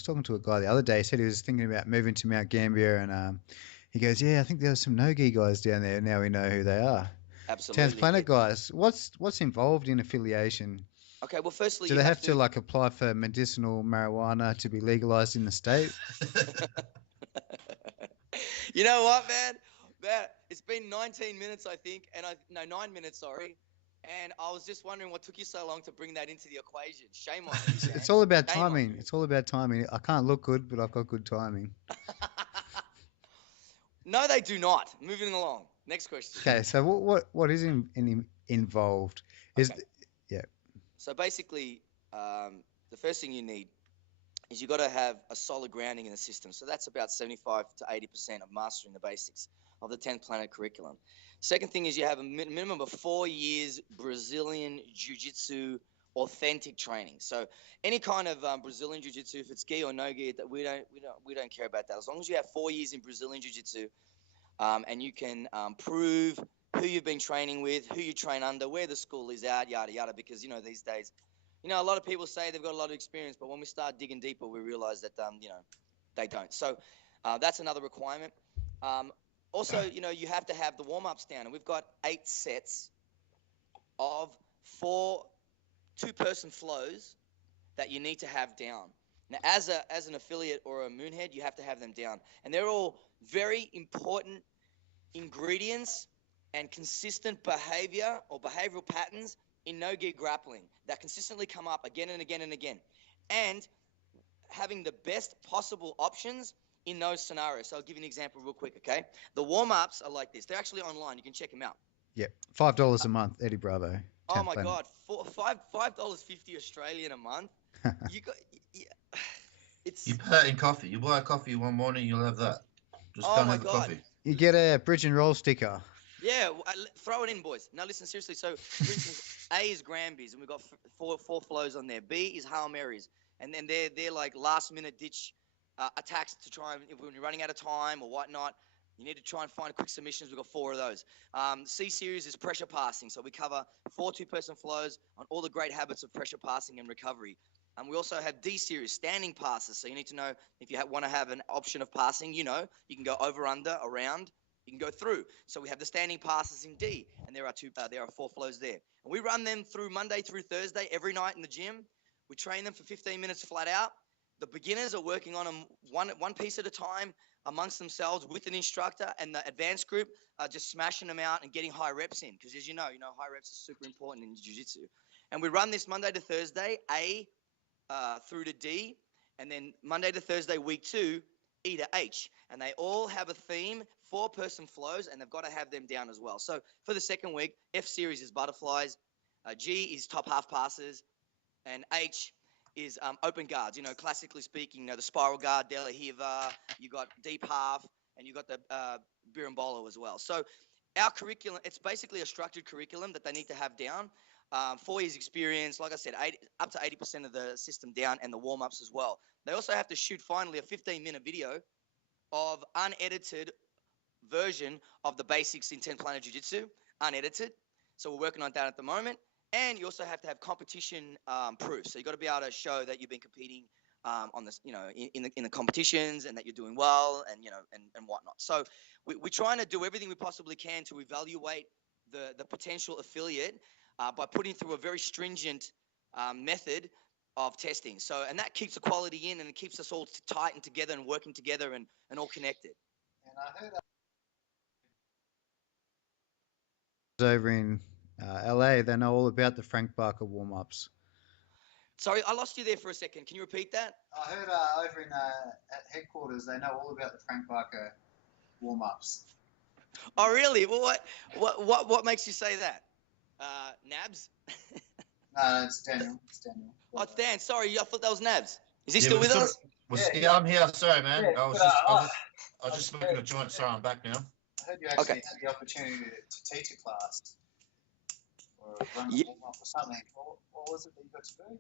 talking to a guy the other day. He said he was thinking about moving to Mount Gambier, and he goes, "Yeah, I think there's some No-Gi guys down there. Now we know who they are." Absolutely. Planet guys. What's involved in affiliation? Okay, well, firstly, do they have to apply for medicinal marijuana to be legalized in the state? You know what, man? It's been 19 minutes, I think, 9 minutes, sorry. And I was just wondering what took you so long to bring that into the equation. Shame on you, man. It's all about timing. It's all about timing. I can't look good, but I've got good timing. No, they do not. Moving along. Next question. Okay, so what is involved? So basically, the first thing you need is you've got to have a solid grounding in the system. So that's about 75 to 80% of mastering the basics of the 10th Planet curriculum. Second thing is you have a minimum of 4 years Brazilian Jiu-Jitsu authentic training. So any kind of Brazilian Jiu-Jitsu, if it's gi or no gi, that we don't care about that. As long as you have 4 years in Brazilian Jiu-Jitsu, and you can prove who you've been training with, who you train under, where the school is at, yada yada. Because these days, a lot of people say they've got a lot of experience, but when we start digging deeper, we realize that they don't. So that's another requirement. Also, you have to have the warm-ups down, and we've got 8 sets of 4 two-person flows that you need to have down. Now, as an affiliate or a moonhead, you have to have them down, and they're all very important ingredients and consistent behavior or behavioral patterns in no-gi grappling that consistently come up again and again and again, and having the best possible options in those scenarios. So I'll give you an example real quick, okay? The warm-ups are like this. They're actually online. You can check them out. Yeah, $5 a month, Eddie Bravo. Oh my God, $5.50 Australian a month. You pay it in coffee. You buy a coffee one morning, you'll have that. Just don't have the coffee. You get a bridge and roll sticker. Yeah, throw it in, boys. Now listen seriously. So, for instance, A is Granbys, and we've got four flows on there. B is Hail Marys, and then they're like last-minute ditch attacks to try and, when you're running out of time or whatnot, you need to try and find quick submissions. We've got 4 of those. C series is pressure passing. So we cover 4 two-person flows on all the great habits of pressure passing and recovery. We also have D series, standing passes. So you need to know if you want to have an option of passing, you can go over, under, around. You can go through. So we have the standing passes in D, and there are 4 flows there. And we run them through Monday through Thursday every night in the gym. We train them for 15 minutes flat out. The beginners are working on them one piece at a time amongst themselves with an instructor, and the advanced group are just smashing them out and getting high reps in, because as you know, high reps are super important in jiu-jitsu. And we run this Monday to Thursday, A through to D, and then Monday to Thursday, week 2, E to H. And they all have a theme, 4-person flows, and they've got to have them down as well. So for the second week, F series is butterflies, G is top half passes, and H is open guards. Classically speaking, the spiral guard, De La Hiva, you got deep half, and you got the Birimbolo as well. So our curriculum, it's basically a structured curriculum that they need to have down. 4 years experience, like I said, up to 80% of the system down, and the warm-ups as well. They also have to shoot finally a 15-minute video of unedited version of the basics in 10 Planet Jiu-Jitsu, unedited. So we're working on that at the moment. And you also have to have competition proof. So you got to be able to show that you've been competing on this, in the competitions, and that you're doing well, and and whatnot. So we're trying to do everything we possibly can to evaluate the potential affiliate by putting through a very stringent method of testing. So, and that keeps the quality in, and it keeps us all tight and together and working together and all connected. And I heard over in LA, they know all about the Frank Barca warm-ups. Sorry, I lost you there for a second. Can you repeat that? I heard over in at headquarters, they know all about the Frank Barca warm-ups. Oh, really? Well, what makes you say that? Nabs? No, it's Daniel. It's Daniel. Oh, it's Dan. Sorry, I thought that was Nabs. Is he Yeah, still we with sort us? Yeah, I'm here. Sorry, man. Yeah, I was just smoking a joint. Sorry, I'm back now. I heard you actually had the opportunity to teach a class or run a warm-up or something. What was it that you got to do?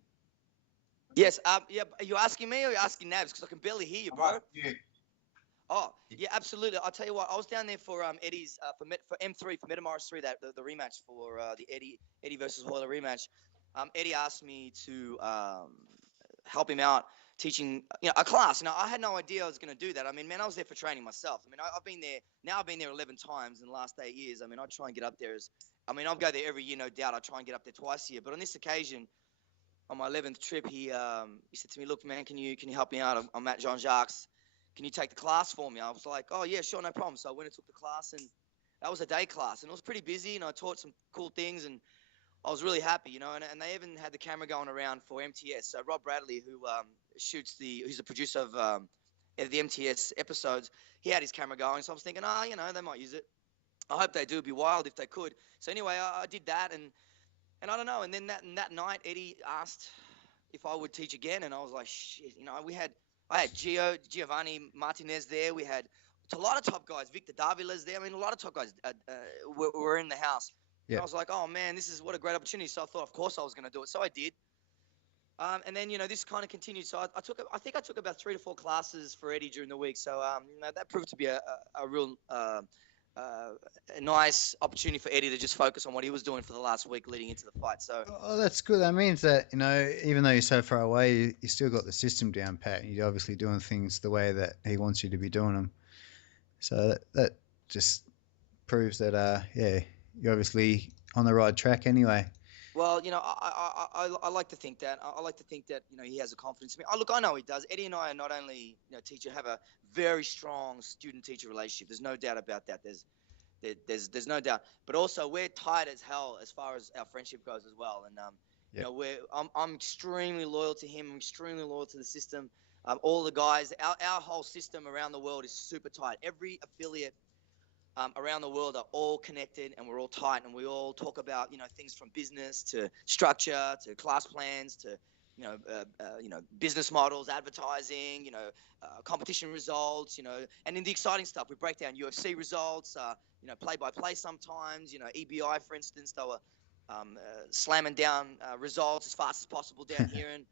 Yes. Yeah. Are you asking me or are you asking Nabs? Because I can barely hear you, bro. You. Oh, yeah, absolutely. I'll tell you what. I was down there for Eddie's for M3 for Metamoris 3, that the rematch for the Eddie versus Hoyler rematch. Eddie asked me to help him out teaching a class. I had no idea I was going to do that. I mean, man, I was there for training myself. I mean, I've been there now. I've been there 11 times in the last 8 years. I mean, I try and get up there I'll go there every year, no doubt. I try and get up there twice a year. But on this occasion, on my 11th trip, he said to me, "Look, man, can you help me out? I'm at Jean-Jacques. Can you take the class for me?" I was like, "Oh, yeah, sure, no problem." So I went and took the class, and that was a day class. And it was pretty busy, and I taught some cool things, and I was really happy, and they even had the camera going around for MTS. So Rob Bradley, who who's the producer of the MTS episodes, he had his camera going. So I was thinking, they might use it. I hope they do. It'd be wild if they could. So anyway, I did that, and I don't know. And then that night, Eddie asked if I would teach again, and I was like, shit. I had Giovanni Martinez there. We had a lot of top guys. Victor Davila's there. I mean, a lot of top guys were in the house. Yeah. And I was like, oh man, what a great opportunity. So I thought, of course, I was going to do it. So I did. And then this kind of continued. So I think I took about 3 to 4 classes for Eddie during the week. So that proved to be a real a nice opportunity for Eddie to just focus on what he was doing for the last week leading into the fight. So that's good. That means that even though you're so far away, you still got the system down pat. You're obviously doing things the way that he wants you to be doing them. So that just proves that you're obviously on the right track anyway. Well, I like to think that. I like to think that he has a confidence in me. Look, I know he does. Eddie and I are not only have a very strong student-teacher relationship. There's no doubt about that. There's no doubt. But also we're tight as hell as far as our friendship goes as well. And I'm extremely loyal to him. I'm extremely loyal to the system. All the guys, our whole system around the world is super tight. Every affiliate around the world are all connected, and we're all tight, and we all talk about things from business to structure to class plans to business models, advertising, competition results, and in the exciting stuff we break down UFC results, play-by-play sometimes, EBI for instance, they were slamming down results as fast as possible down here, and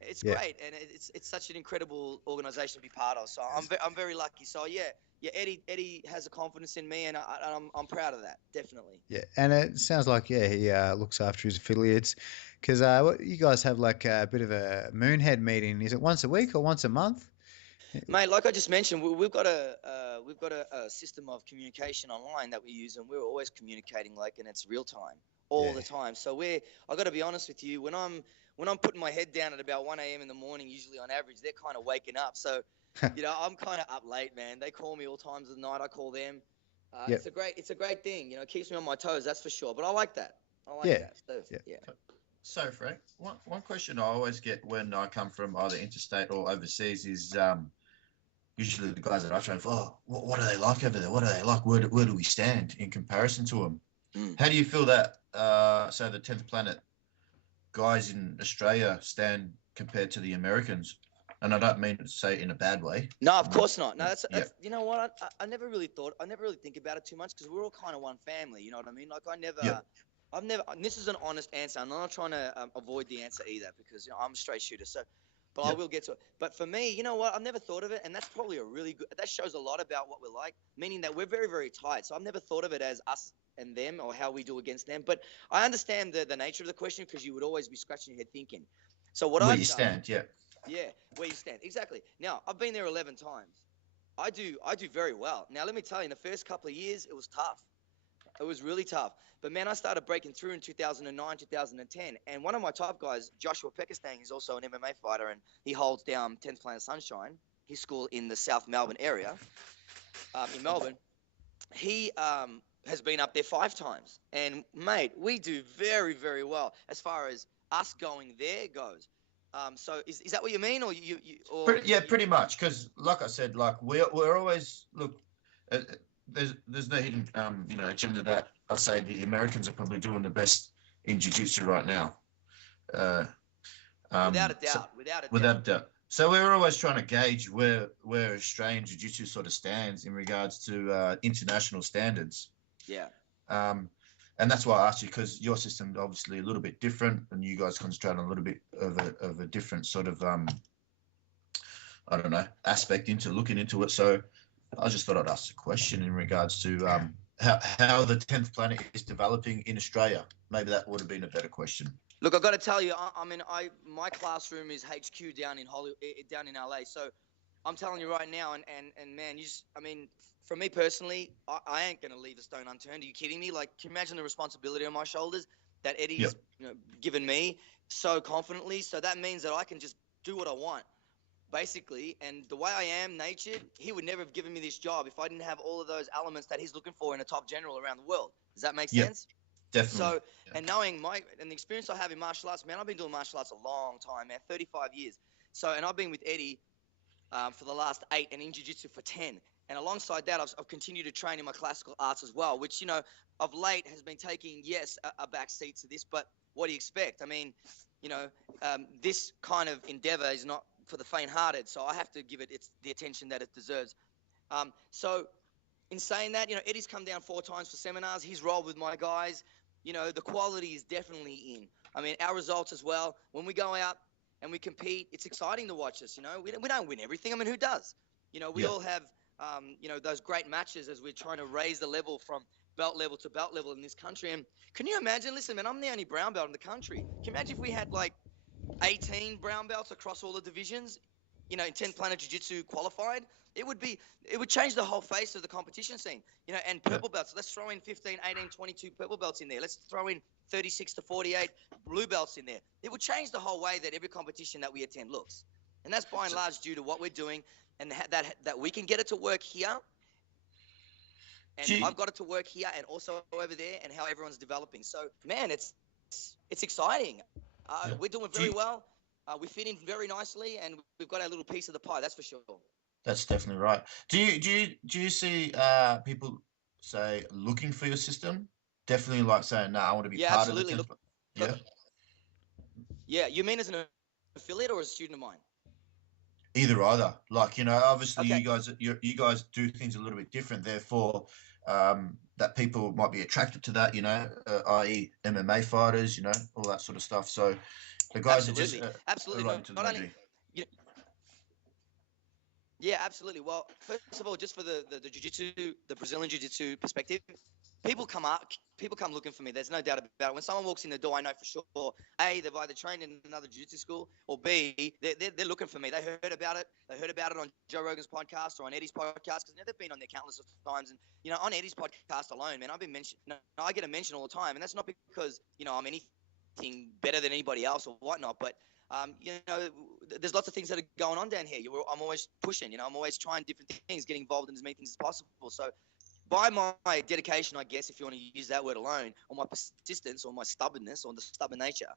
it's great, and it's such an incredible organization to be part of. So I'm very lucky. So yeah, Eddie has a confidence in me, and I'm proud of that, definitely. Yeah, and it sounds like he looks after his affiliates, because you guys have like a bit of a Moonhead meeting. Is it once a week or once a month? Mate, like I just mentioned, we've got a system of communication online that we use, and we're always communicating and it's real time all the time. So I got to be honest with you, when I'm putting my head down at about 1 a.m. in the morning, usually on average, they're kind of waking up. So, I'm kind of up late, man. They call me all times of the night. I call them. It's a great thing. It keeps me on my toes, that's for sure. But I like that. That. So, So, Frank, one question I always get when I come from either interstate or overseas is usually the guys that I train for, what are they like over there? What are they like? Where do we stand in comparison to them? How do you feel that, so the 10th Planet guys in Australia stand compared to the Americans? And I don't mean to say it in a bad way. No, of course not. No, that's you know what? I never really think about it too much, because we're all kind of one family. You know what I mean? Like I've never, and this is an honest answer. I'm not trying to avoid the answer either, because I'm a straight shooter. So but I will get to it. But for me, you know what? I've never thought of it, and that's probably a really good. That shows a lot about what we're like, meaning that we're very, very tight. So I've never thought of it as us and them or how we do against them. But I understand the nature of the question because you would always be scratching your head thinking. So what Where I've you done, stand, yeah. yeah, where you stand, exactly. Now I've been there 11 times. I do very well. Now let me tell you, in the first couple of years, it was tough. It was really tough. But, man, I started breaking through in 2009, 2010. And one of my top guys, Joshua Pekistang, is also an MMA fighter, and he holds down 10th Planet Sunshine, his school in the South Melbourne area, in Melbourne. He has been up there 5 times. And, mate, we do very, very well as far as us going there goes. So is that what you mean? Or pretty much. Because, like I said, like we're always, look, there's no hidden agenda that I'd say the Americans are probably doing the best in jiu-jitsu right now. Without a doubt. Without a doubt. So we're always trying to gauge where Australian jiu-jitsu sort of stands in regards to international standards. Yeah. And that's why I asked you, because your system obviously a little bit different, and you guys concentrate on a little bit of a different sort of I don't know, aspect into looking into it. So I just thought I'd ask a question in regards to how the 10th Planet is developing in Australia. Maybe that would have been a better question. Look, I've got to tell you, my classroom is HQ down in down in LA. So I'm telling you right now, and man, for me personally, I ain't gonna leave a stone unturned. Are you kidding me? Like, can you imagine the responsibility on my shoulders that Eddie's given me so confidently? So that means that I can just do what I want, basically. And the way I am natured, he would never have given me this job if I didn't have all of those elements that he's looking for in a top general around the world. Does that make sense? Definitely. So, and knowing and the experience I have in martial arts, man, I've been doing martial arts a long time, man, 35 years. So, and I've been with Eddie for the last 8 and in jiu-jitsu for 10. And alongside that, I've continued to train in my classical arts as well, which, of late has been taking, a back seat to this. But what do you expect? I mean, this kind of endeavor is not for the faint-hearted. So I have to give it the attention that it deserves. So in saying that, Eddie's come down 4 times for seminars. He's rolled with my guys. The quality is definitely in. I mean, our results as well. When we go out and we compete, it's exciting to watch us. We don't win everything. I mean, who does? We all have, those great matches as we're trying to raise the level from belt level to belt level in this country. And can you imagine? Listen, man, I'm the only brown belt in the country. Can you imagine if we had like 18 brown belts across all the divisions? In 10 Planet Jiu-Jitsu qualified? It would change the whole face of the competition scene. And purple belts. Let's throw in 15, 18, 22 purple belts in there. Let's throw in 36 to 48 blue belts in there. It would change the whole way that every competition that we attend looks. And that's by and large due to what we're doing and that we can get it to work here. And I've got it to work here and also over there and how everyone's developing. So, man, it's exciting. We're doing very well. We fit in very nicely, and we've got our little piece of the pie. That's for sure. That's definitely right. Do you see people say looking for your system? Definitely like saying, "No, I want to be part of the 10th." Yeah. You mean as an affiliate or as a student of mine? Either. Like, obviously you guys do things a little bit different. Therefore, that people might be attracted to that. I.e. MMA fighters. All that sort of stuff. So. The guys absolutely. are just absolutely. Not only, yeah, absolutely. Well, first of all, just for the jiu-jitsu, the Brazilian jiu-jitsu perspective, people come looking for me. There's no doubt about it. When someone walks in the door, I know for sure, A, they've either trained in another jiu-jitsu school, or B, they're looking for me. They heard about it. They heard about it on Joe Rogan's podcast or on Eddie's podcast because they've been on there countless of times. And, on Eddie's podcast alone, man, I've been mentioned. I get a mention all the time. And that's not because, I'm anything better than anybody else or whatnot, but there's lots of things that are going on down here. I'm always pushing, I'm always trying different things, getting involved in as many things as possible. So by my dedication, I guess, if you want to use that word alone, or my persistence or my stubbornness or the stubborn nature,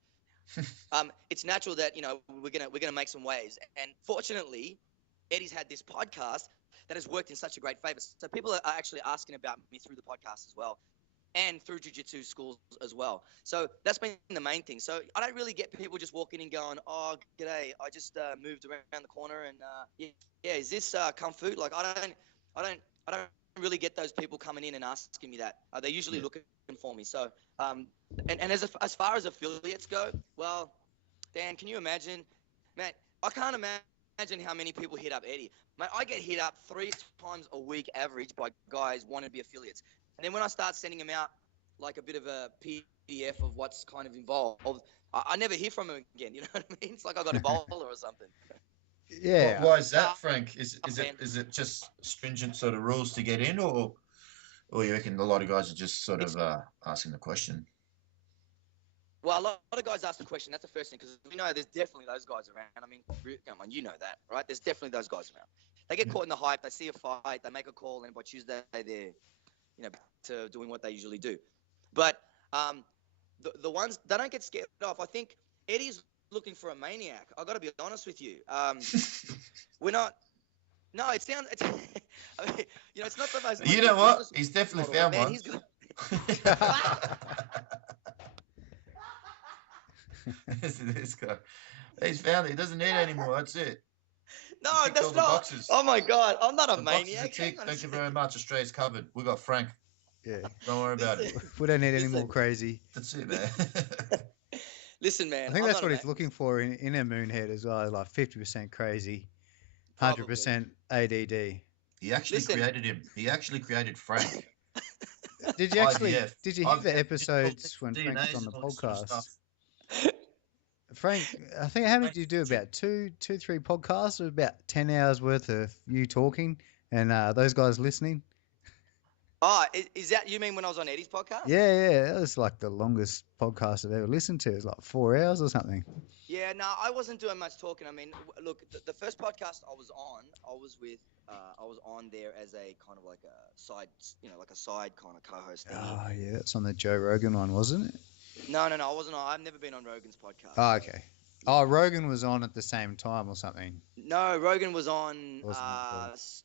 it's natural that, we're gonna make some waves. And fortunately, Eddie's had this podcast that has worked in such a great favor. So people are actually asking about me through the podcast as well. And through jiu-jitsu schools as well. So that's been the main thing. So I don't really get people just walking in going, "Oh, g'day, I just moved around the corner and is this kung fu?" Like I don't really get those people coming in and asking me that. They're usually looking for me. So and as far as affiliates go, well, Dan, can you imagine, man? I can't imagine how many people hit up Eddie. Mate, I get hit up 3 times a week average by guys wanting to be affiliates. And then when I start sending them out like a bit of a PDF of what's kind of involved, I never hear from them again. You know what I mean? It's like I got Ebola or something. Yeah. Why is that, Frank? Is it just stringent sort of rules to get in, or you reckon a lot of guys are just sort of asking the question? Well, a lot of guys ask the question. That's the first thing, because we know there's definitely those guys around. I mean, come on, you know that, right? There's definitely those guys around. They get caught in the hype. They see a fight. They make a call, and by Tuesday they're, to doing what they usually do. But the ones they don't get scared off. I think Eddie's looking for a maniac. I got to be honest with you. We're not. No, it sounds. I mean, it's not the most. You know what? He's definitely found man, one. he's got, This guy. He's found it. He doesn't need it anymore. That's it. No, Ticked that's all the not. boxes. Oh my God, I'm not a The boxes are maniac. ticked. Thank you very much. Australia's covered. We got Frank. Yeah. Don't worry about it. We don't need any Listen. more crazy. That's it, man. Listen, man. I think I'm that's not what a he's looking for in a moonhead as well. Like 50% crazy, Probably. 100% ADD. He actually Listen. created him. He actually created Frank. Did you actually? IVF. Did you hear the IVF, episodes when Frank was DNAs on the and all this sort of podcast? stuff. Frank, I think how many did you do? About two, 3 podcasts, or about 10 hours worth of you talking and those guys listening. Oh, is that you mean when I was on Eddie's podcast? Yeah, that was like the longest podcast I've ever listened to. It was like 4 hours or something. Yeah, no, I wasn't doing much talking. I mean, look, the first podcast I was on, I was on there as a kind of like a side, like a side kind of co-host thing. Oh, yeah, that's on the Joe Rogan one, wasn't it? No, I wasn't on. I've never been on Rogan's podcast. Oh, okay. Oh, Rogan was on at the same time or something. No, Rogan was on Wasn't it?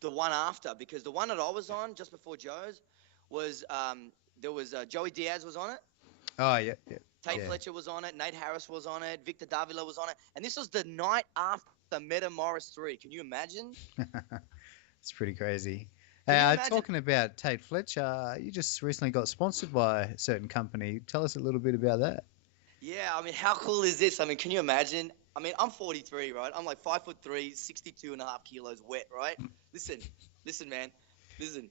the one after, because the one that I was on just before Joe's was there was Joey Diaz was on it. Oh, yeah. Tate Yeah. Fletcher was on it. Nate Harris was on it. Victor Davila was on it. And this was the night after Meta Morris 3. Can you imagine? It's pretty crazy. Can you imagine? Talking about Tate Fletcher, you just recently got sponsored by a certain company. Tell us a little bit about that. Yeah, I mean, how cool is this? I mean, can you imagine? I mean, I'm 43, right? I'm like 5'3", 62.5 kilos wet, right? Listen, man. Listen.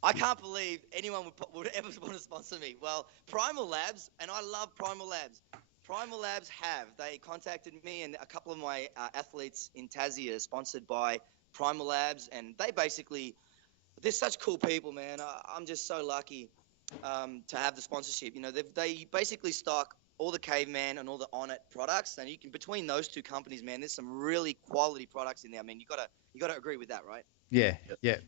I can't believe anyone would ever want to sponsor me. Well, Primal Labs, and I love Primal Labs. Primal Labs they contacted me, and a couple of my athletes in Tassie are sponsored by Primal Labs, and they're such cool people, man. I'm just so lucky to have the sponsorship. They basically stock all the Caveman and all the On It products, and between those two companies, man, there's some really quality products in there. I mean, you gotta agree with that, right? Yeah.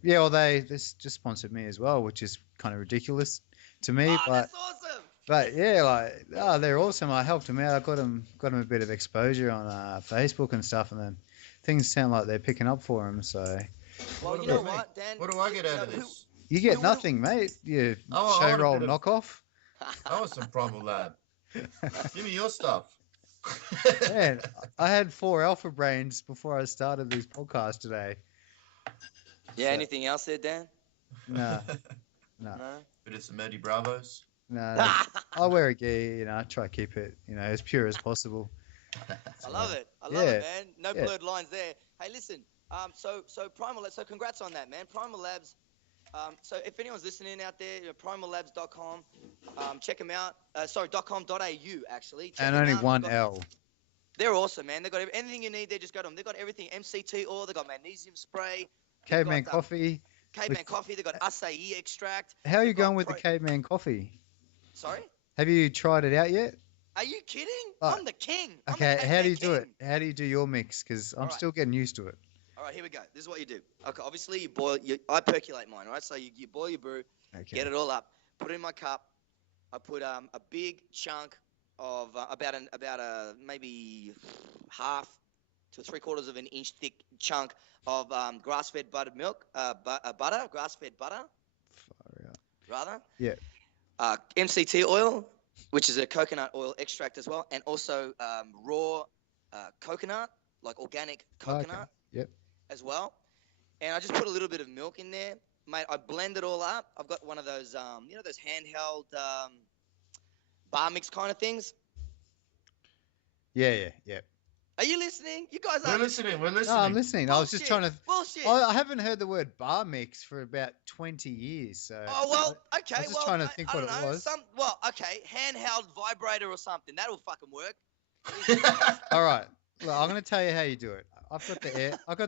Well, they just sponsored me as well, which is kind of ridiculous to me. But That's awesome. But yeah, they're awesome. I helped them out. I got them a bit of exposure on Facebook and stuff, and then things sound like they're picking up for them. So. Well, you know what, Dan? What do I get out of this? You get nothing, mate. You show roll knockoff. I want some Primal Lab. Give me your stuff. Man, I had 4 alpha brains before I started this podcast today. Yeah, anything else there, Dan? No. Bit of some Eddie Bravos. No. I wear a gi, I try to keep it, as pure as possible. I love it. I love it, man. No blurred lines there. Hey, listen. So Primal Labs. So congrats on that, man. Primal Labs. So if anyone's listening out there, primallabs.com. Check them out. .com.au actually. Check And them only out. one L. They're awesome, man. They got anything you need there. Just go to them. They got everything. MCT oil. They got magnesium spray. Caveman coffee. Caveman coffee. They got acai extract. How are you going with the caveman coffee? Sorry? Have you tried it out yet? Are you kidding? Oh. I'm the king. I'm Okay, the how do you Caveman do it? king. How do you do your mix? Because I'm still getting used to it. All right, here we go. This is what you do. Okay, obviously I percolate mine, right? So you boil your brew, get it all up, put it in my cup. I put a big chunk of about maybe half to 3/4 of an inch thick chunk of grass-fed buttered milk, grass-fed butter. Far out. Rather. Yeah. MCT oil, which is a coconut oil extract as well, and also raw coconut, like organic coconut. Okay. Yep. As well, and I just put a little bit of milk in there, mate. I blend it all up. I've got one of those, those handheld bar mix kind of things. Yeah. Are you listening? You guys We're are. listening. We're No, listening. I'm listening. I was just trying to. Bullshit. I haven't heard the word bar mix for about 20 years. So. Oh, well, okay. I was just Well, trying to think I what don't it know. was. Okay. Handheld vibrator or something. That'll fucking work. All right. Look, I'm going to tell you how you do it. I've got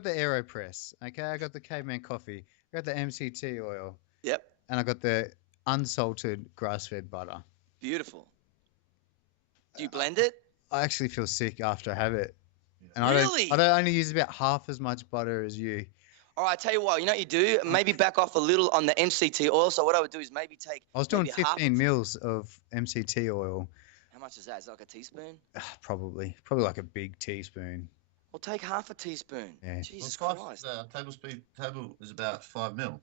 the AeroPress. Okay. I got the Caveman coffee. I got the MCT oil. Yep. And I got the unsalted grass-fed butter. Beautiful. Do you blend it? I actually feel sick after I have it. And Really? I don't only use about half as much butter as you. All right, I tell you what, you know what you do? Maybe back off a little on the MCT oil. So what I would do is maybe take. I was doing maybe half 15 mils of MCT oil. How much is that? Is that like a teaspoon? Probably like a big teaspoon. Well, take half a teaspoon. Yeah. Jesus Well, Christ. table is about 5 mil.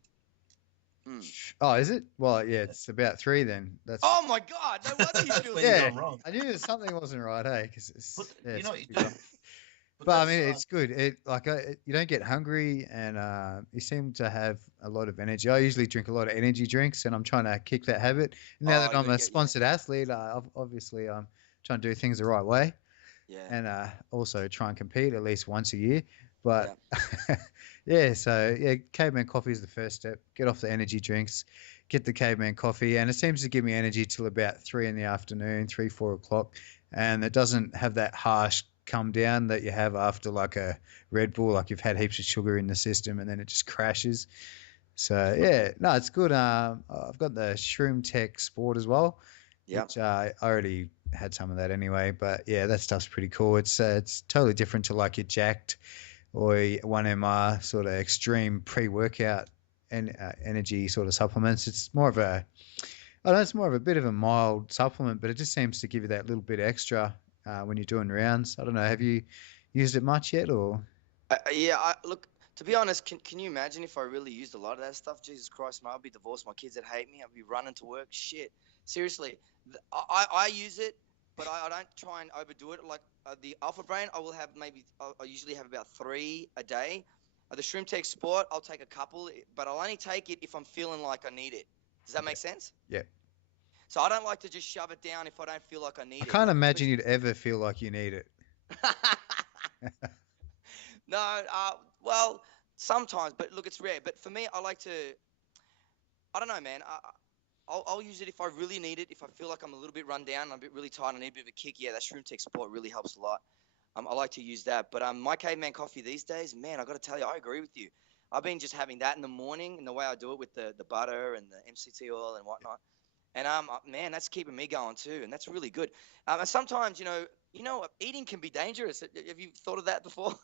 Oh, is it? Well, yeah, it's about 3 then. That's. Oh my God! No wonder you feel. Yeah, gone wrong. I knew something wasn't right, hey? Because You know what you it's- do? But I mean, it's good. You don't get hungry, and you seem to have a lot of energy. I usually drink a lot of energy drinks, and I'm trying to kick that habit. Now that I'm a sponsored athlete, obviously I'm trying to do things the right way, and also try and compete at least once a year. But Caveman coffee is the first step. Get off the energy drinks, get the Caveman coffee, and it seems to give me energy till about 3 in the afternoon, 3, 4 o'clock, and it doesn't have that harsh come down that you have after like a Red Bull, like you've had heaps of sugar in the system and then it just crashes. So it's good. I've got the Shroom Tech Sport as well. Yeah. Which I already had some of that anyway, but yeah, that stuff's pretty cool. It's totally different to like your Jacked or 1MR sort of extreme pre-workout and energy sort of supplements. It's more of a bit of a mild supplement, but it just seems to give you that little bit extra when you're doing rounds. I don't know. Have you used it much yet, or? Look, to be honest, can you imagine if I really used a lot of that stuff? Jesus Christ, man, I'd be divorced. My kids would hate me. I'd be running to work. Shit, seriously. I use it, but I don't try and overdo it. Like the Alpha Brain, I usually have about 3 a day. The Shroom Tech Sport, I'll take a couple, but I'll only take it if I'm feeling like I need it. Does that make sense? Yeah. So I don't like to just shove it down if I don't feel like I need it. I can't imagine you'd ever feel like you need it. No, well, sometimes, but look, it's rare. But for me, I don't know, man. I'll use it if I really need it. If I feel like I'm a little bit run down, I'm really tired, I need a bit of a kick. Yeah, that Shroom Tech Sport really helps a lot. I like to use that. But my Caveman coffee these days, man, I got to tell you, I agree with you. I've been just having that in the morning, and the way I do it with the butter and the MCT oil and whatnot. And man, that's keeping me going too, and that's really good. And sometimes, you know, eating can be dangerous. Have you thought of that before?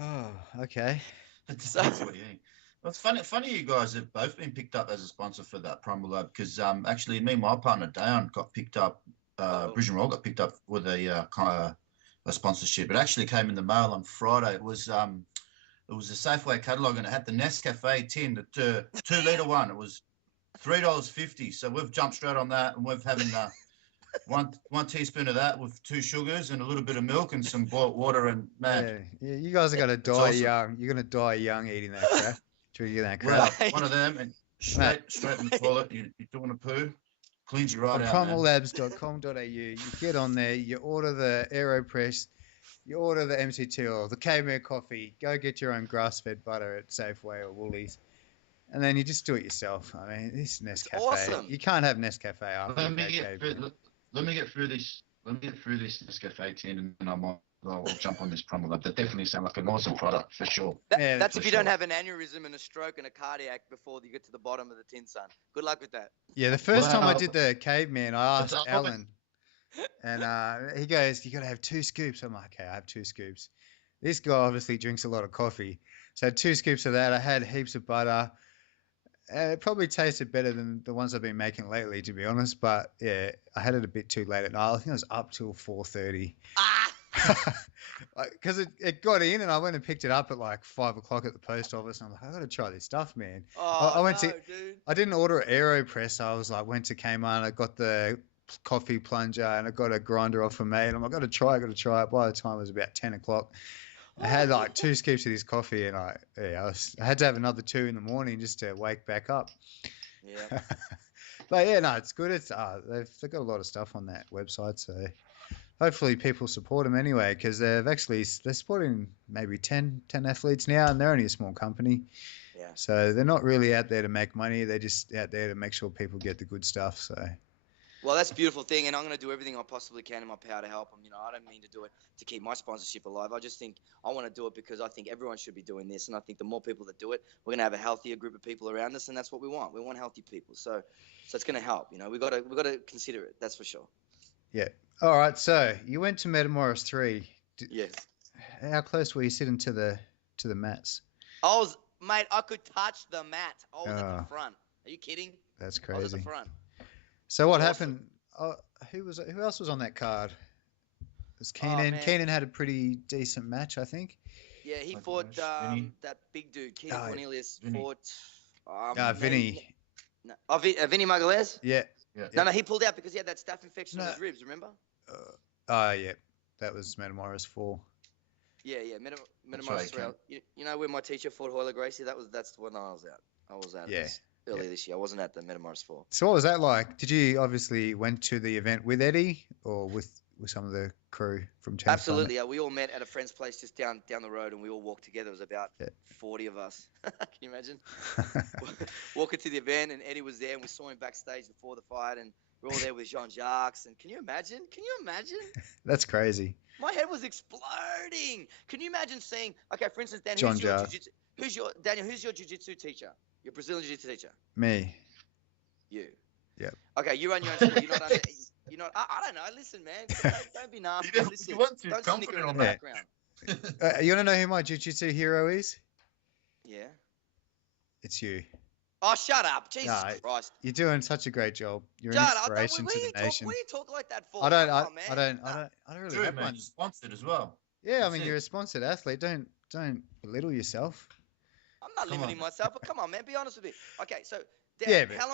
Oh, okay. That's what you think. Well, it's funny you guys have both been picked up as a sponsor for that Primal Lab, because actually me and my partner Dayan got picked up. Bridge and Roll got picked up with a sponsorship. It actually came in the mail on Friday. It was a Safeway catalogue, and it had the Nescafe tin, the 2-litre one. It was $3.50. So we've jumped straight on that, and we've having one teaspoon of that with 2 sugars and a little bit of milk and some boiled water. And man, yeah, you guys are gonna die awesome. young. You're gonna die young eating that crap. Drinking that crap. Right, one of them, and straight in the toilet. You're doing a poo, cleans you right out. PrimalLabs.com.au. You get on there. You order the AeroPress. You order the MCT oil, the Caveman coffee. Go get your own grass-fed butter at Safeway or Woolies. And then you just do it yourself. I mean, this Nescafe. Awesome. You can't have Nescafe after. Let me get through this Nescafe tin, and then I'll jump on this Primal Lab. That definitely sounds like an awesome product for sure. That's if you don't have an aneurysm and a stroke and a cardiac before you get to the bottom of the tin, son. Good luck with that. Yeah, the first time I did the Caveman, I asked Alan, and he goes, "You got to have 2 scoops." I'm like, "Okay, I have 2 scoops." This guy obviously drinks a lot of coffee, so I had 2 scoops of that. I had heaps of butter. It probably tasted better than the ones I've been making lately, to be honest. But yeah, I had it a bit too late at night. I think I was up till 4:30. Because it got in, and I went and picked it up at like 5 o'clock at the post office, and I'm like, I got to try this stuff, man. Dude. I didn't order an AeroPress. I was like, went to Kmart, I got the coffee plunger, and I got a grinder off of me, and I'm like, I got to try it. By the time it was about 10 o'clock, I had like 2 scoops of this coffee, and I had to have another 2 in the morning just to wake back up. Yeah. But yeah, no, it's good. It's they've got a lot of stuff on that website, so hopefully people support them anyway, because they're supporting maybe 10 athletes now, and they're only a small company. Yeah. So they're not really out there to make money. They're just out there to make sure people get the good stuff. So. Well, that's a beautiful thing, and I'm going to do everything I possibly can in my power to help them. You know, I don't mean to do it to keep my sponsorship alive. I just think I want to do it because I think everyone should be doing this, and I think the more people that do it, we're going to have a healthier group of people around us, and that's what we want. We want healthy people, so it's going to help. You know, we got to consider it. That's for sure. Yeah. All right. So you went to Metamoris 3. Yes. How close were you sitting to the mats? Mate, I could touch the mat. I was at the front. Are you kidding? That's crazy. I was at the front. So what happened? Who else was on that card? It was Keenan. Keenan had a pretty decent match, I think. Yeah, he fought that big dude, Keenan Cornelius. Fought Vinny. Vinny Magalhaes? Yeah. No, he pulled out because he had that staph infection in his ribs. Remember? Yeah. That was Metamoris 4. Yeah. Metamoris 3. You know when my teacher fought Hoyler Gracie? That's when I was out. I was out. Yeah. Earlier this year. I wasn't at the Metamoris 4. So what was that like? Did you obviously went to the event with Eddie or with some of the crew from town? Absolutely. Yeah, we all met at a friend's place just down the road, and we all walked together. It was about 40 of us. Can you imagine? Walking to the event, and Eddie was there, and we saw him backstage before the fight, and we're all there with Jean-Jacques. And can you imagine? That's crazy. My head was exploding. Can you imagine seeing? Okay, for instance, Dan, who's your jiu-jitsu teacher? Your Brazilian jiu-jitsu teacher? Me. You. Yep. Okay, you run your own school. You're not. I don't know. Listen, man. Don't be nasty. Listen. Don't snicker in the background. You want to know who my jiu-jitsu hero is? Yeah. It's you. Oh, shut up! Jesus Christ. You're doing such a great job. You're an inspiration to the nation. What do you talk like that for? I don't really have one. You're sponsored as well. Yeah, I mean, you're a sponsored athlete. Don't belittle yourself. I'm not limiting myself, but come on, man. Be honest with me. Okay, so Dan, how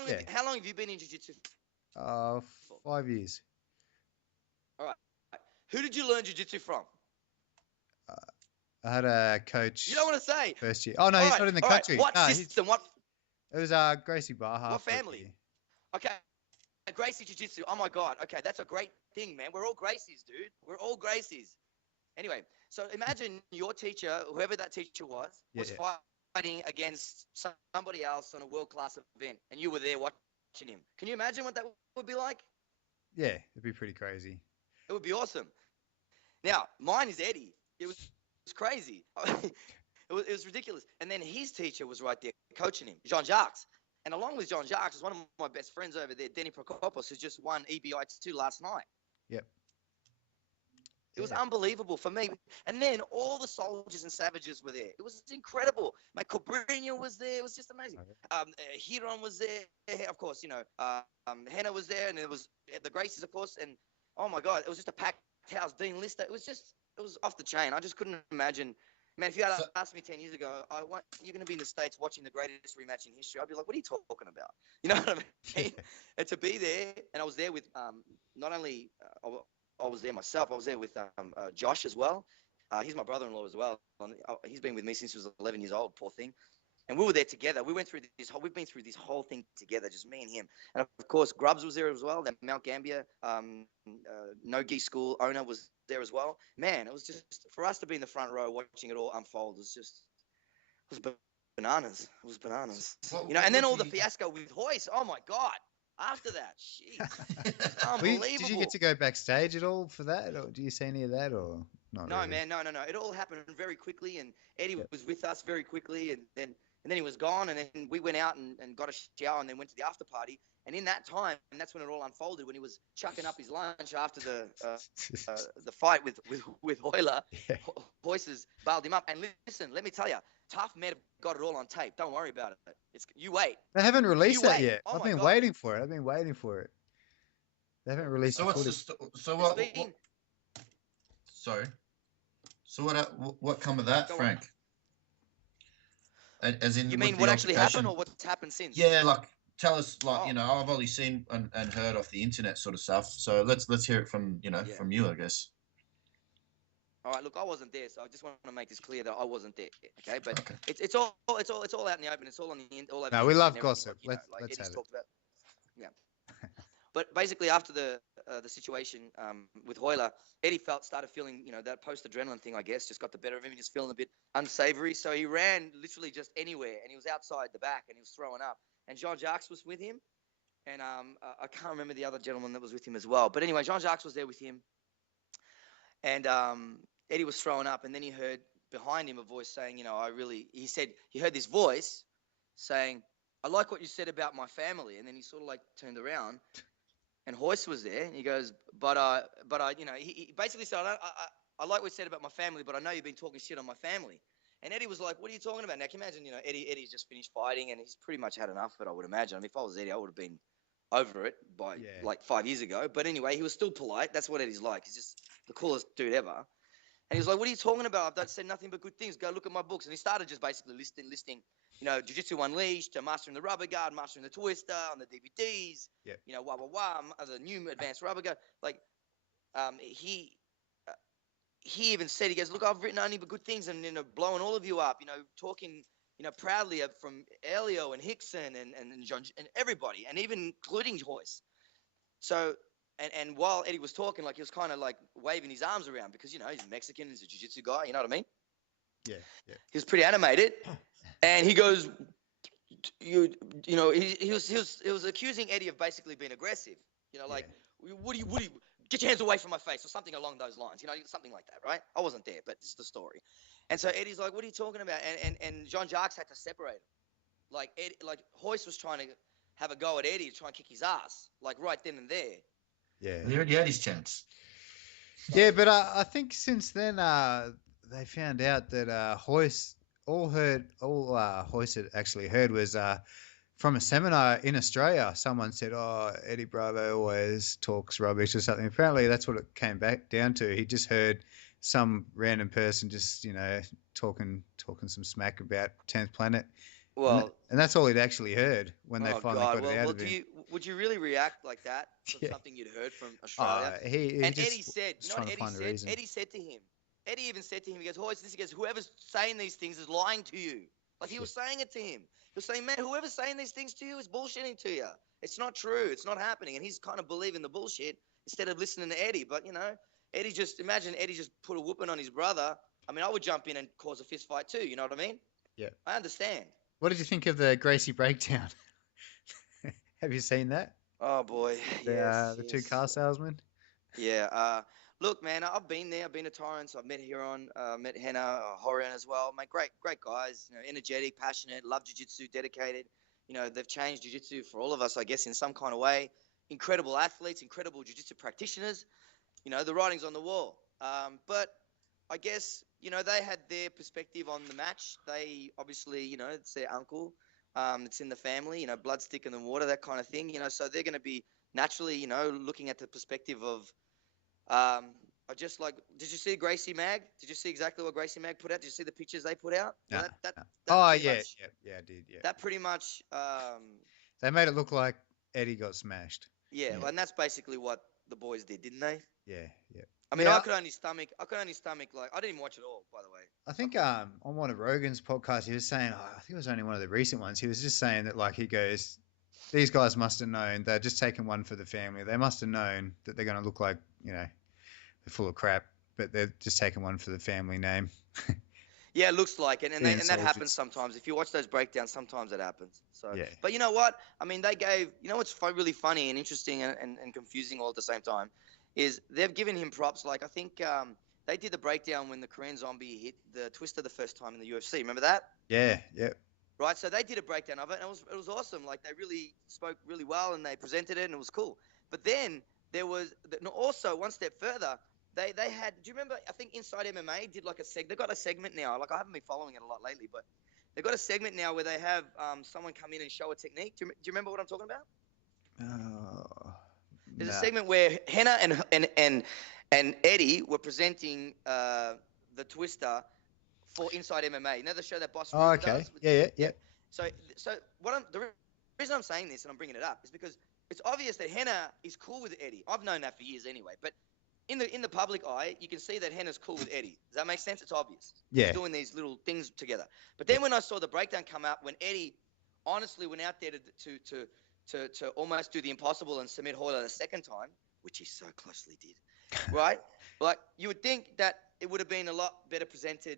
long have you been in jiu-jitsu? 5 years. All right. Who did you learn jiu-jitsu from? I had a coach. You don't want to say. First year. Oh no, he's not in the country. What system? It was Gracie Baja. What family? Okay. Gracie Jiu-Jitsu. Oh my God. Okay, that's a great thing, man. We're all Gracies, dude. We're all Gracies. Anyway, so imagine your teacher, whoever that teacher was fighting against somebody else on a world-class event, and you were there watching him. Can you imagine what that would be like? Yeah, it'd be pretty crazy. It would be awesome. Now, mine is Eddie. It was crazy. It was ridiculous. And then his teacher was right there coaching him, Jean-Jacques. And along with Jean-Jacques is one of my best friends over there, Denny Prokopos, who just won EBI2 last night. Yep. It was unbelievable for me. And then all the soldiers and savages were there. It was incredible. My Cobrinha was there. It was just amazing. Hiron was there. Of course, Henna was there. And it was the Gracies, of course. And, oh, my God, it was just a packed house. Dean Lister. It was off the chain. I just couldn't imagine. Man, if you had asked me 10 years ago, you're going to be in the States watching the greatest rematch in history, I'd be like, what are you talking about? You know what I mean? And to be there, and I was there with not only I was there myself, I was there with Josh as well. He's my brother-in-law as well. He's been with me since he was 11 years old, poor thing. And we were there together. We've been through this whole thing together, just me and him. And of course, Grubbs was there as well. That Mount Gambier no-gi school owner was there as well. Man, it was just, for us to be in the front row watching it all unfold, it was bananas. It was bananas. And then all the fiasco with Hoist. Oh my God. After that, jeez. Unbelievable. Did you get to go backstage at all for that? Or do you see any of that or not? No, really? Man, no. It all happened very quickly, and Eddie was with us very quickly, and then he was gone, and then we went out and got a shower and then went to the after party. And in that time, and that's when it all unfolded, when he was chucking up his lunch after the fight with Hoyler. Yeah. Voices bailed him up. And listen, let me tell you, Tough Med have got it all on tape. Don't worry about it. You wait. They haven't released that yet. Oh I've been waiting for it. They haven't released it. Sorry. So what come of that, Frank? As in, you mean what actually happened or what's happened since? Yeah, tell us, I've only seen and heard off the internet sort of stuff. So let's hear it from from you, I guess. All right, look, I wasn't there, so I just want to make this clear that I wasn't there. Okay, but it's all out in the open. It's all on the all over. No, we love gossip. Let's have it. Yeah. But basically, after the the situation with Hoyler, Eddie started feeling, that post-adrenaline thing, I guess, just got the better of him. He was feeling a bit unsavory. So he ran literally just anywhere, and he was outside the back, and he was throwing up. And Jean-Jacques was with him, and I can't remember the other gentleman that was with him as well. But anyway, Jean-Jacques was there with him, and Eddie was throwing up, and then he heard behind him a voice saying, he said he heard this voice saying, "I like what you said about my family." And then he sort of like turned around, and Hoyce was there, and he goes, but I, he basically said, I like what you said about my family, but I know you've been talking shit on my family. And Eddie was like, "What are you talking about?" Now, can you imagine, Eddie's just finished fighting, and he's pretty much had enough of it, I would imagine. I mean, if I was Eddie, I would have been over it by like 5 years ago. But anyway, he was still polite. That's what Eddie's like. He's just the coolest dude ever. And he was like, "What are you talking about? I've said nothing but good things. Go look at my books." And he started just basically listing, Jiu-Jitsu Unleashed, to Mastering the Rubber Guard, Mastering the Twister on the DVDs, the new Advanced Rubber Guard. Like, he even said, he goes, "Look, I've written only but good things, and, blowing all of you up, talking, proudly from Elio and Hickson and John and everybody, and even including Hoyce." So, and while Eddie was talking, like, he was kind of like waving his arms around because, he's Mexican, he's a jiu-jitsu guy, you know what I mean? Yeah. He was pretty animated, and he goes, he was accusing Eddie of basically being aggressive, what do you, get your hands away from my face, or something along those lines, something like that, right? I wasn't there, but this is the story. And so Eddie's like, "What are you talking about?" And Jean-Jacques had to separate him. Like, Hoyce was trying to have a go at Eddie to try and kick his ass, like right then and there. Yeah. He already had his chance. Yeah, but I think since then they found out that Hoyce, all Hoyce had actually heard was from a seminar in Australia. Someone said, "Oh, Eddie Bravo always talks rubbish," or something. Apparently that's what it came back down to. He just heard some random person just, talking some smack about 10th Planet. Well, and that's all he'd actually heard when they finally got it out of him. Would you really react like that from something you'd heard from Australia? Eddie said, Eddie said to him, Eddie even said to him, he goes, "Hoyce, he goes, whoever's saying these things is lying to you." Like, he was saying it to him. He was saying, "Man, whoever's saying these things to you is bullshitting to you. It's not true. It's not happening." And he's kind of believing the bullshit instead of listening to Eddie. But, Eddie just put a whooping on his brother. I mean, I would jump in and cause a fist fight too. You know what I mean? Yeah. I understand. What did you think of the Gracie breakdown? Have you seen that? Oh, boy. The two car salesmen? Yeah. Look, man, I've been there. I've been to Torrance. I've met Huron, met Henna, Horian as well. Mate, great guys. Energetic, passionate, love jiu-jitsu, dedicated. They've changed jiu-jitsu for all of us, I guess, in some kind of way. Incredible athletes, incredible jiu-jitsu practitioners. The writing's on the wall. But I guess, they had their perspective on the match. They obviously, it's their uncle. It's in the family, blood thicker than water, that kind of thing. So they're going to be naturally, looking at the perspective of, did you see Gracie Mag? Did you see exactly what Gracie Mag put out? Did you see the pictures they put out? No. I did. Yeah. That pretty much. They made it look like Eddie got smashed. Yeah, well, and that's basically what the boys did, didn't they? Yeah. I mean, I could only stomach. Like, I didn't even watch it all, by the way. I think on one of Rogan's podcasts, he was saying, I think it was only one of the recent ones. He was just saying that, like, he goes, "These guys must have known they're just taking one for the family. They must have known that they're going to look like, they're full of crap, but they're just taking one for the family name." Yeah, it looks like it, and that happens sometimes. If you watch those breakdowns, sometimes it happens. So, yeah. But you know what? I mean, they gave. What's really funny and interesting and confusing all at the same time is they've given him props. Like, I think they did the breakdown when the Korean Zombie hit the Twister the first time in the UFC. Remember that? Yeah. Right. So they did a breakdown of it, and it was awesome. Like, they really spoke really well, and they presented it, and it was cool. But then there was also one step further. They had. Do you remember? I think Inside MMA did like a they got a segment now. Like, I haven't been following it a lot lately, but they got a segment now where they have someone come in and show a technique. Do you remember what I'm talking about? There's a segment where Henna and Eddie were presenting the Twister for Inside MMA. The show that Boss Ruben does? Yeah. So the reason I'm saying this and I'm bringing it up is because it's obvious that Henna is cool with Eddie. I've known that for years anyway, but in the public eye, you can see that Henna's cool with Eddie. Does that make sense? It's obvious. Yeah. He's doing these little things together. But then when I saw the breakdown come out, when Eddie honestly went out there to almost do the impossible and submit Hoyler the second time, which he so closely did, right? Like, you would think that it would have been a lot better presented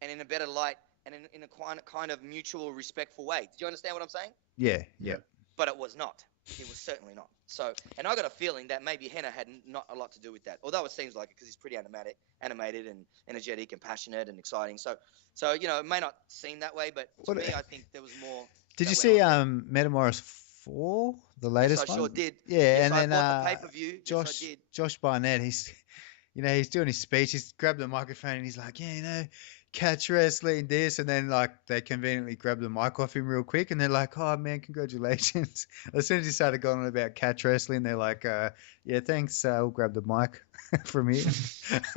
and in a better light and in a kind of mutual, respectful way. Did you understand what I'm saying? Yeah, yeah. But it was not. It was certainly not. So, and I got a feeling that maybe Henna had not a lot to do with that, although it seems like it because he's pretty animated and energetic and passionate and exciting. So it may not seem that way, but to me, I think there was more. Did you see Metamoris 4, the latest yes, I one? sure did. Yeah, yes, and I then bought the pay-per-view. Josh Barnett, he's doing his speech. He's grabbed the microphone and he's like, catch wrestling, this, and then like they conveniently grab the mic off him real quick, and they're like, "Oh man, congratulations!" As soon as he started going on about catch wrestling, they're like, "Yeah, thanks. We'll grab the mic from here."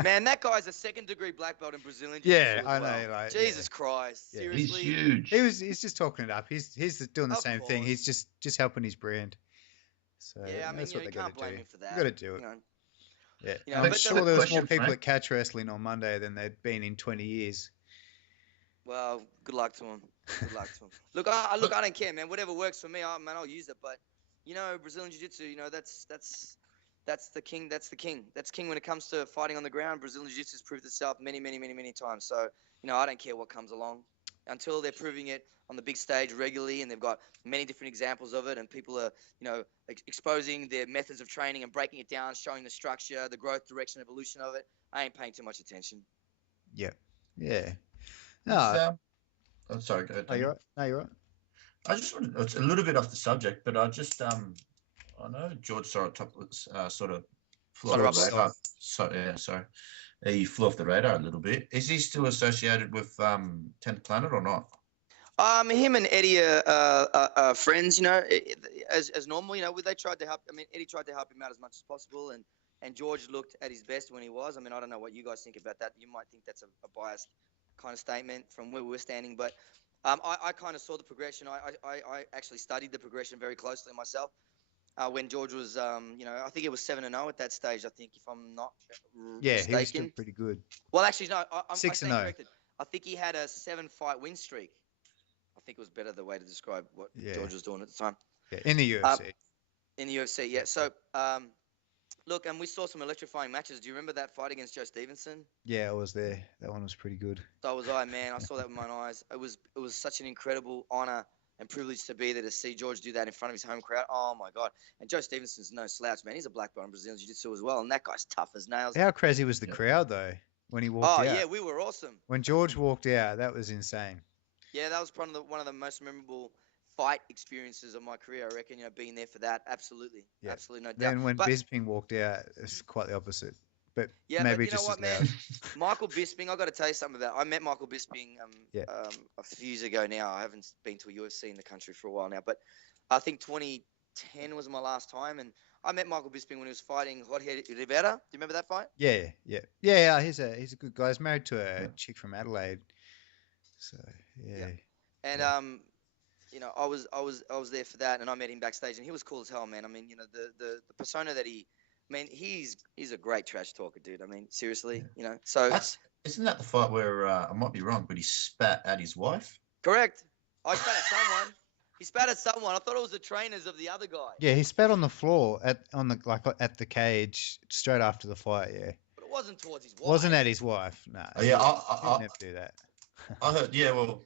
Man, that guy's a second-degree black belt in Brazilian Jiu-Jitsu. Yeah, I know. Like, Jesus Christ, seriously, he's huge. He's just talking it up. He's doing the same thing. He's just helping his brand. So yeah, I mean, that's what you can't blame him for that. You got to do it. Yeah, I'm but sure there was more people at catch wrestling on Monday than there'd been in 20 years. Well, good luck to him. Good luck to him. Look, I don't care, man. Whatever works for me, I'll use it. But Brazilian Jiu-Jitsu, that's the king. That's the king. That's king when it comes to fighting on the ground. Brazilian Jiu-Jitsu has proved itself many, many, many, many times. So I don't care what comes along until they're proving it on the big stage regularly, and they've got many different examples of it, and people are exposing their methods of training and breaking it down, showing the structure, the growth, direction, evolution of it. I ain't paying too much attention. Yeah. Yeah. No, I'm sorry. Go ahead. No, you're right. No, you're right. I just wanted, it's a little bit off the subject, but I just I know George Sorotopoulos sort of flew off the radar. Sorry. He flew off the radar a little bit. Is he still associated with 10th Planet or not? Him and Eddie are friends, as normal. They tried to help. I mean, Eddie tried to help him out as much as possible, and George looked at his best when he was. I mean, I don't know what you guys think about that. You might think that's a biased kind of statement from where we were standing, but I kind of saw the progression. I actually studied the progression very closely myself. When George was, I think it was 7-0 at that stage. I think, if I'm not mistaken. He was still pretty good. Well, actually, no, I'm 6-0. corrected. I think he had a 7-fight win streak. I think it was better the way to describe what George was doing at the time. Yeah, in the UFC. In the UFC, yeah. So, look, and we saw some electrifying matches. Do you remember that fight against Joe Stevenson? Yeah, I was there. That one was pretty good. So was I, man. I saw that with my own eyes. It was such an incredible honor and privilege to be there to see George do that in front of his home crowd. Oh my God! And Joe Stevenson's no slouch, man. He's a black belt in Brazilian Jiu-Jitsu as well, and that guy's tough as nails. How crazy was the crowd though when he walked out? Oh yeah, we were awesome. When George walked out, that was insane. Yeah, that was one of the most memorable fight experiences of my career, I reckon. Being there for that, absolutely, absolutely, no doubt. Then when Bisping walked out, it's quite the opposite. But maybe but you know what, man? Michael Bisping, I got to tell you something about. I met Michael Bisping a few years ago now. I haven't been to a UFC in the country for a while now, but I think 2010 was my last time, and I met Michael Bisping when he was fighting Jorge Rivera. Do you remember that fight? Yeah. He's a good guy. He's married to a chick from Adelaide. So yeah. And I was there for that, and I met him backstage, and he was cool as hell, man. I mean, the persona that he's a great trash talker, dude. I mean, seriously, So isn't that the fight where I might be wrong, but he spat at his wife? Correct. I spat at someone. He spat at someone. I thought it was the trainers of the other guy. Yeah, he spat on the floor at the cage straight after the fight. Yeah. But it wasn't towards his wife. Wasn't at his wife. No. Yeah, I never do that. I heard. Yeah, well,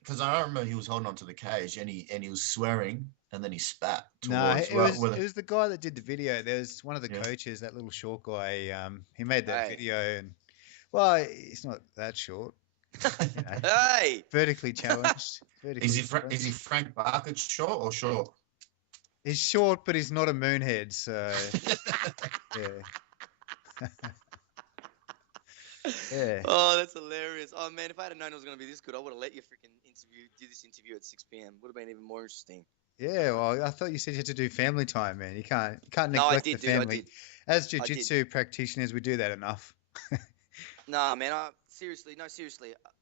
because I remember he was holding onto the cage and he was swearing and then he spat. It was the guy that did the video. There's one of the coaches, that little short guy. He made that video, and he's not that short. Hey, vertically challenged. Is he Frank Barca short or short? He's short, but he's not a moonhead. So yeah. Yeah. Oh, that's hilarious. Oh man, if I had known it was gonna be this good, I would have let you freaking do this interview at 6 p.m. Would have been even more interesting. Yeah, well, I thought you said you had to do family time, man. You can't neglect the family. As jiu-jitsu practitioners, we do that enough. Nah, man. Seriously,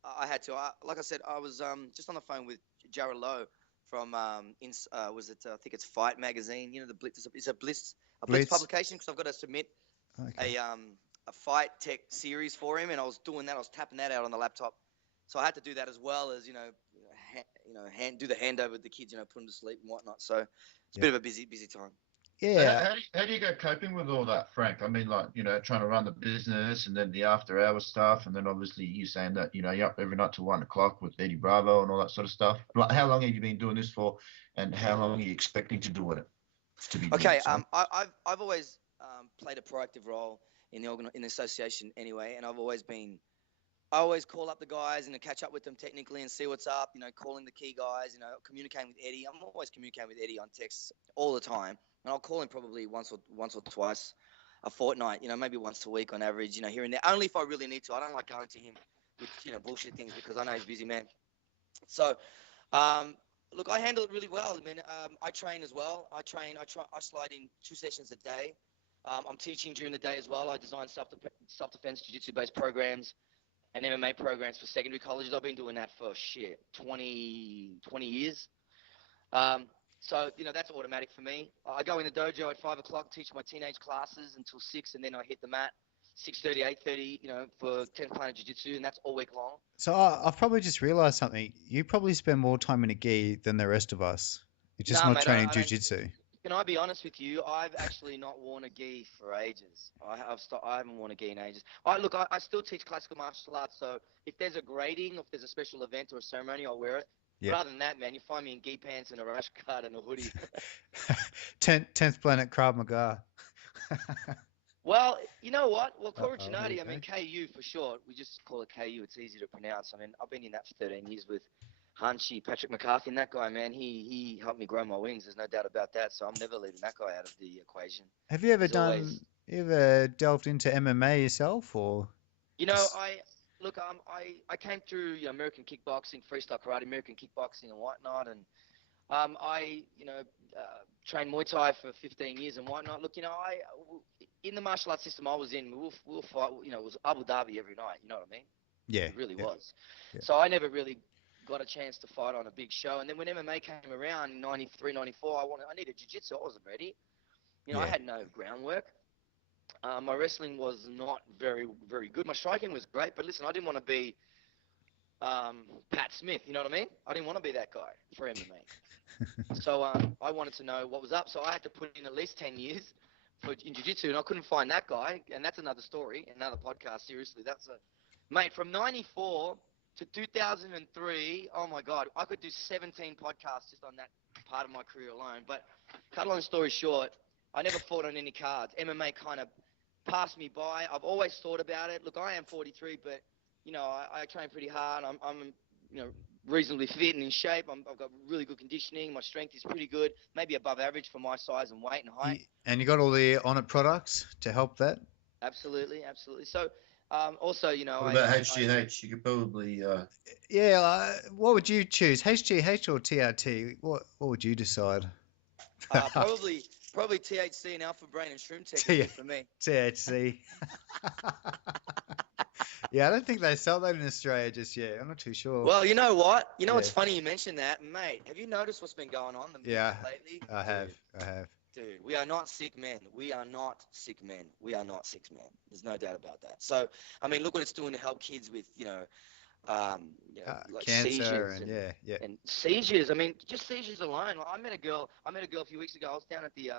I had to. Like I said, I was just on the phone with Jared Lowe from I think it's Fight Magazine. The Blitz. It's a Blitz publication, because I've got to submit a fight tech series for him, and I was doing that. I was tapping that out on the laptop, so I had to do that as well as do the handover with the kids, put them to sleep and whatnot. So it's a bit of a busy time. Yeah. How do you go coping with all that, Frank? I mean, like, trying to run the business and then the after hours stuff. And then obviously you saying that, you're up every night till 1 o'clock with Eddie Bravo and all that sort of stuff. Like, how long have you been doing this for? And how long are you expecting to do it? Okay. I've always played a proactive role in the association anyway. And I always call up the guys and catch up with them technically and see what's up, calling the key guys, communicating with Eddie. I'm always communicating with Eddie on text all the time. And I'll call him probably once or twice a fortnight, maybe once a week on average, here and there. Only if I really need to. I don't like going to him with, bullshit things because I know he's a busy man. So, look, I handle it really well. I mean, I train as well. I slide in 2 sessions a day. I'm teaching during the day as well. I design self-defense jiu-jitsu-based programs and MMA programs for secondary colleges. I've been doing that for 20 years. So, that's automatic for me. I go in the dojo at 5 o'clock, teach my teenage classes until 6, and then I hit the mat 6:30, 8:30, for 10 Planet Jiu-Jitsu, and that's all week long. So I've probably just realized something. You probably spend more time in a gi than the rest of us. You're just not mate, training jiu-jitsu. Can I be honest with you? I've actually not worn a gi for ages. I haven't worn a gi in ages. I still teach classical martial arts, so if there's a grading, if there's a special event or a ceremony, I'll wear it. Yeah. But other than that, man, you find me in gi pants and a rash guard and a hoodie. 10th Planet Krav Maga. Well, you know what? Well, Corichinati, I mean, KU for short. We just call it KU. It's easy to pronounce. I mean, I've been in that for 13 years with Hunchy, Patrick McCarthy, and that guy, man, he helped me grow my wings. There's no doubt about that. So I'm never leaving that guy out of the equation. Have you ever delved into MMA yourself, or? I came through American kickboxing, freestyle karate, American kickboxing and whatnot, and I trained Muay Thai for 15 years and whatnot. Look, in the martial arts system I was in, we'll fight. It was Abu Dhabi every night. You know what I mean? Yeah, it really was. Yeah. So I never really got a chance to fight on a big show. And then when MMA came around in 93, 94, I needed jiu-jitsu. I wasn't ready. I had no groundwork. My wrestling was not very, very good. My striking was great, but listen, I didn't want to be Pat Smith, you know what I mean? I didn't want to be that guy for MMA. So I wanted to know what was up. So I had to put in at least 10 years in jiu-jitsu, and I couldn't find that guy. And that's another story, another podcast, seriously. Mate, from 94 to 2003, oh my God, I could do 17 podcasts just on that part of my career alone. But cut a long story short, I never fought on any cards. MMA kind of passed me by. I've always thought about it. Look, I am 43, but, I train pretty hard. I'm reasonably fit and in shape. I've got really good conditioning. My strength is pretty good, maybe above average for my size and weight and height. And you got all the On It products to help that? Absolutely. So, also, What about HGH? You could probably... what would you choose, HGH or TRT? What would you decide? Probably THC and Alpha Brain and Shroom Technique for me. THC. Yeah, I don't think they sell that in Australia just yet. I'm not too sure. Well, you know what? It's funny you mentioned that. Mate, have you noticed what's been going on lately? I have. Dude, we are not sick men. We are not sick men. There's no doubt about that. So, I mean, look what it's doing to help kids with, like cancer seizures and seizures. I mean, just seizures alone. I met a girl a few weeks ago. I was down at the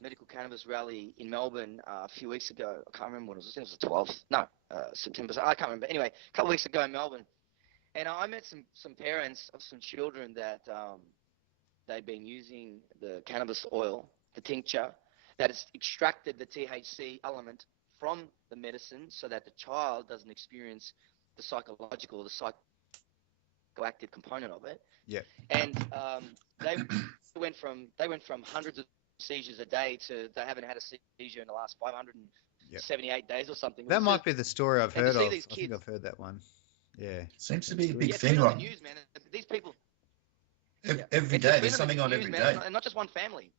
medical cannabis rally in Melbourne a few weeks ago. I can't remember when it was. I think it was the 12th. No, September. I can't remember. Anyway, a couple of weeks ago in Melbourne, and I met some parents of some children that they've been using the cannabis oil, the tincture, that has extracted the THC element from the medicine so that the child doesn't experience the psychological, the psychoactive component of it. Yeah. And they went from hundreds of seizures a day to they haven't had a seizure in the last 578 days or something. That might be the story I've heard of. I kids, think I've heard that one. Yeah. Seems to be a big thing. thing, On the news, man. These people. Every day, there's something on every day. And not just one family.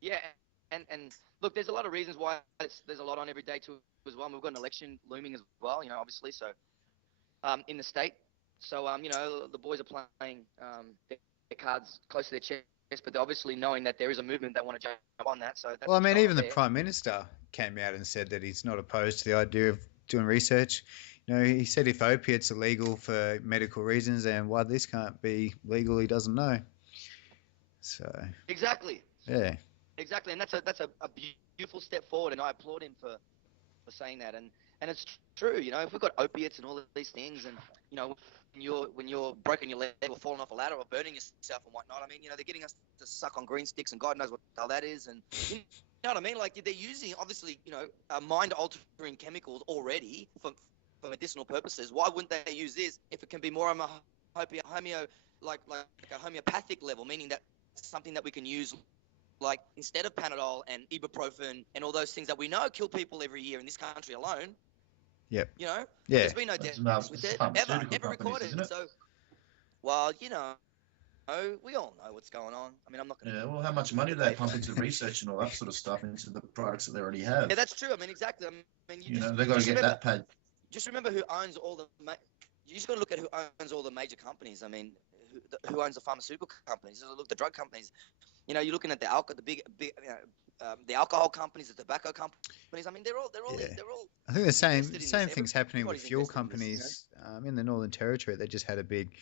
Yeah. And look, there's a lot of reasons why there's a lot on every day too as well. And we've got an election looming as well, obviously. So, in the state. So, the boys are playing their cards close to their chest, but they're obviously knowing that there is a movement that want to jump on that. So, well, I mean, even the Prime Minister came out and said that he's not opposed to the idea of doing research. He said if opiates are legal for medical reasons, and why this can't be legal, he doesn't know. So exactly. Yeah. Exactly, and that's a beautiful step forward, and I applaud him for saying that. And it's true, you know, if we've got opiates and all of these things, and you know, when you're broken your leg or falling off a ladder or burning yourself and whatnot, I mean, you know, they're getting us to suck on green sticks, and God knows what the hell that is, and you know what I mean? Like, they're using, obviously, you know, mind-altering chemicals already for medicinal purposes. Why wouldn't they use this if it can be more of a like a homeopathic level, meaning that something that we can use, like, instead of Panadol and ibuprofen and all those things that we know kill people every year in this country alone. Yep. You know? Yeah. There's been no deaths with it ever recorded. So, well, you know, we all know what's going on. I mean, I'm not going to... Yeah, well, how much money do they pump into research and all that sort of stuff into the products that they already have? Yeah, that's true. I mean, exactly. I mean, you know, they've got to get that paid. Just remember who owns all the... You just got to look at who owns all the major companies. I mean, who owns the pharmaceutical companies? Look at the drug companies. You know, you're looking at the the alcohol companies, the tobacco companies. I mean, they're all. I think the same thing's happening with fuel companies. In the Northern Territory, they just had a big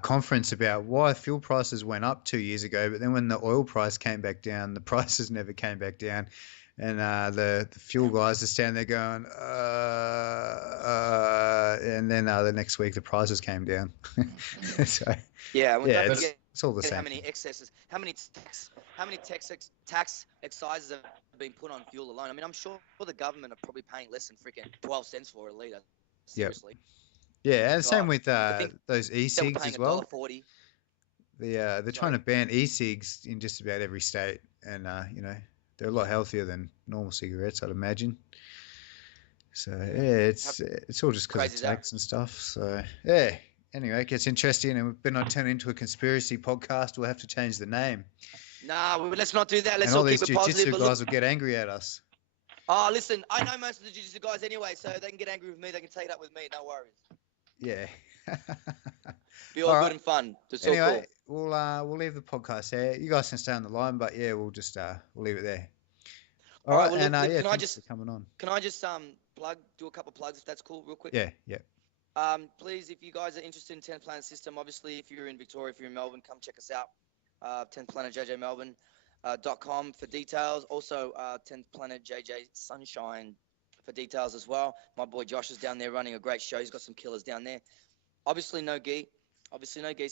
conference about why fuel prices went up 2 years ago, but then when the oil price came back down, the prices never came back down. And the fuel guys are standing there going, and then the next week the prices came down. So, it's all the same. How many excesses? How many tax excises have been put on fuel alone? I mean, I'm sure the government are probably paying less than freaking 12 cents for a litre. Seriously. Yep. Yeah, and same with those e-cigs as well. $1.40. They're trying to ban e-cigs in just about every state, and you know, they're a lot healthier than normal cigarettes, I'd imagine. So yeah, it's all just because of tax and stuff. So yeah. Anyway, it gets interesting, and we've been on turn into a conspiracy podcast. We'll have to change the name. Nah, let's not do that. Let's all all these keep it positive. Jiu-Jitsu guys will get angry at us. Oh, listen, I know most of the Jiu-Jitsu guys anyway, so they can get angry with me. They can take it up with me. No worries. Yeah. Be all good and fun. Just anyway, cool. We'll leave the podcast there. You guys can stay on the line, but yeah, we'll just we'll leave it there. All right, well, and thanks for coming on. Can I just do a couple plugs if that's cool, real quick? Yeah. Please, if you guys are interested in 10th Planet System, obviously, if you're in Victoria, if you're in Melbourne, come check us out. 10th Planet JJ Melbourne.com for details. Also, 10th Planet JJ Sunshine for details as well. My boy Josh is down there running a great show. He's got some killers down there. Obviously, no gi. So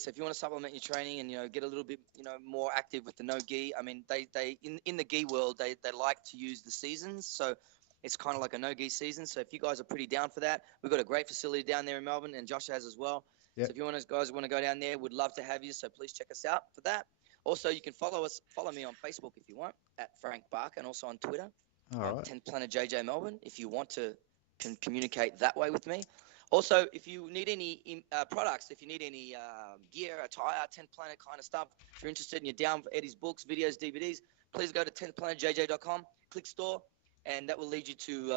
if you want to supplement your training and, you know, get a little bit, you know, more active with the no gi, I mean, they in the gi world, they like to use the seasons. So it's kind of like a no-gi season. So if you guys are pretty down for that, we've got a great facility down there in Melbourne, and Josh has as well. Yep. So if you guys want to go down there, we'd love to have you. So please check us out for that. Also, you can follow me on Facebook if you want, at Frank Barca, and also on Twitter, 10th Planet JJ Melbourne, if you want to communicate that way with me. Also, if you need any products, if you need any gear, attire, 10th Planet kind of stuff, if you're interested and you're down for Eddie's books, videos, DVDs, please go to 10thplanetjj.com, click store, and that will lead you to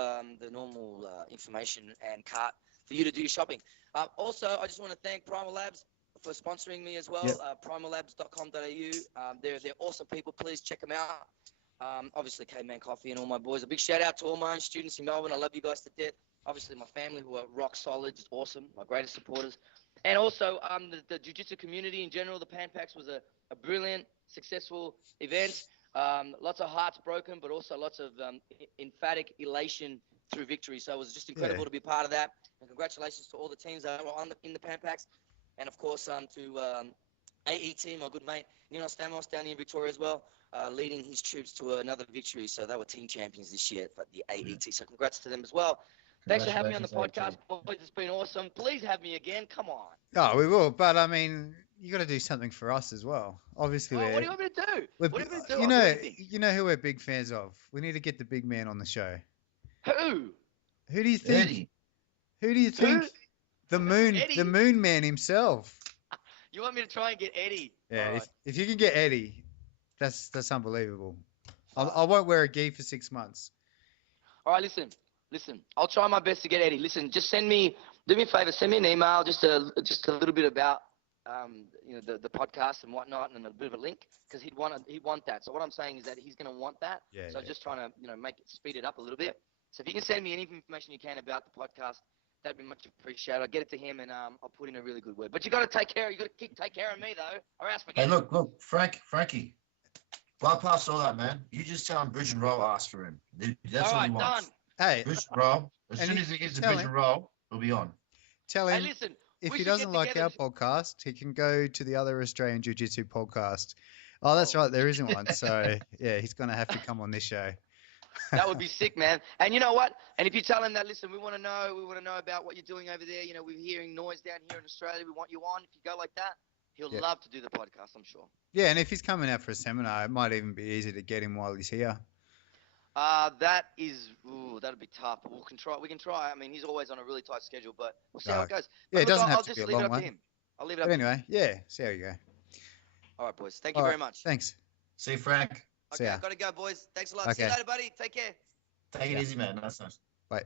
the normal information and cart for you to do your shopping. Also, I just want to thank Primal Labs for sponsoring me as well. Yep. Primallabs.com.au. They're awesome people. Please check them out. Obviously, Caveman Coffee and all my boys. A big shout out to all my own students in Melbourne. I love you guys to death. Obviously, my family who are rock solid, just awesome, my greatest supporters. And also the Jiu-Jitsu community in general. The Pan Pacs was a brilliant, successful event. Lots of hearts broken, but also lots of emphatic elation through victory. So it was just incredible to be part of that. And congratulations to all the teams that were in the Pan Pacs. And, of course, to AET, my good mate, Nino Stamos down here in Victoria as well, leading his troops to another victory. So they were team champions this year for the AET. So congrats to them as well. Thanks for having me on the podcast, boys. It's been awesome. Please have me again. Come on. Oh, we will. But, I mean, you got to do something for us as well. Obviously, what do you want me to do? What do you want me to do? You know who we're big fans of. We need to get the big man on the show. Who? Who do you think? Eddie. Who do you think? Who? The moon man himself. You want me to try and get Eddie? Yeah, Right. if you can get Eddie, that's unbelievable. I won't wear a gi for 6 months. All right, listen. I'll try my best to get Eddie. Listen, just do me a favor, send me an email, just a little bit about the podcast and whatnot, and a bit of a link, because he'd want that. So what I'm saying is that he's going to want that. Yeah. So just trying to speed it up a little bit. So if you can send me any information you can about the podcast, that'd be much appreciated. I'll get it to him, and I'll put in a really good word. But you got to take care of me though, or else forget. Hey, look, Frankie. bypass all that, man. You just tell him Bridge and Roll asked for him. That's All all he right, wants. done. Hey, Bridge and Roll. As And soon he- as he gives the tell Bridge him- and Roll, he'll be on. tell Hey, him listen. if we he should get doesn't like together our podcast, he can go to the other Australian Jiu-Jitsu podcast. Oh, that's right. There isn't one. So, yeah, he's going to have to come on this show. That would be sick, man. And you know what? And if you tell him that, listen, we want to know about what you're doing over there. You know, we're hearing noise down here in Australia. We want you on. If you go like that, he'll Yeah. love to do the podcast, I'm sure. Yeah, and if he's coming out for a seminar, it might even be easy to get him while he's here. That'd be tough. But we can try. I mean, he's always on a really tight schedule, but we'll see how it goes. Yeah, it But look, doesn't have I'll to just be a leave it long up one. to him. I'll leave it up But to him. anyway, yeah, see how you go. All right, boys. Thank you All very right, much. Thanks. See you, Frank. See Okay, ya. gotta go, boys. Thanks a lot. See you Okay. later, buddy. Take care. Take it Yeah. easy, man. That's nice. Bye.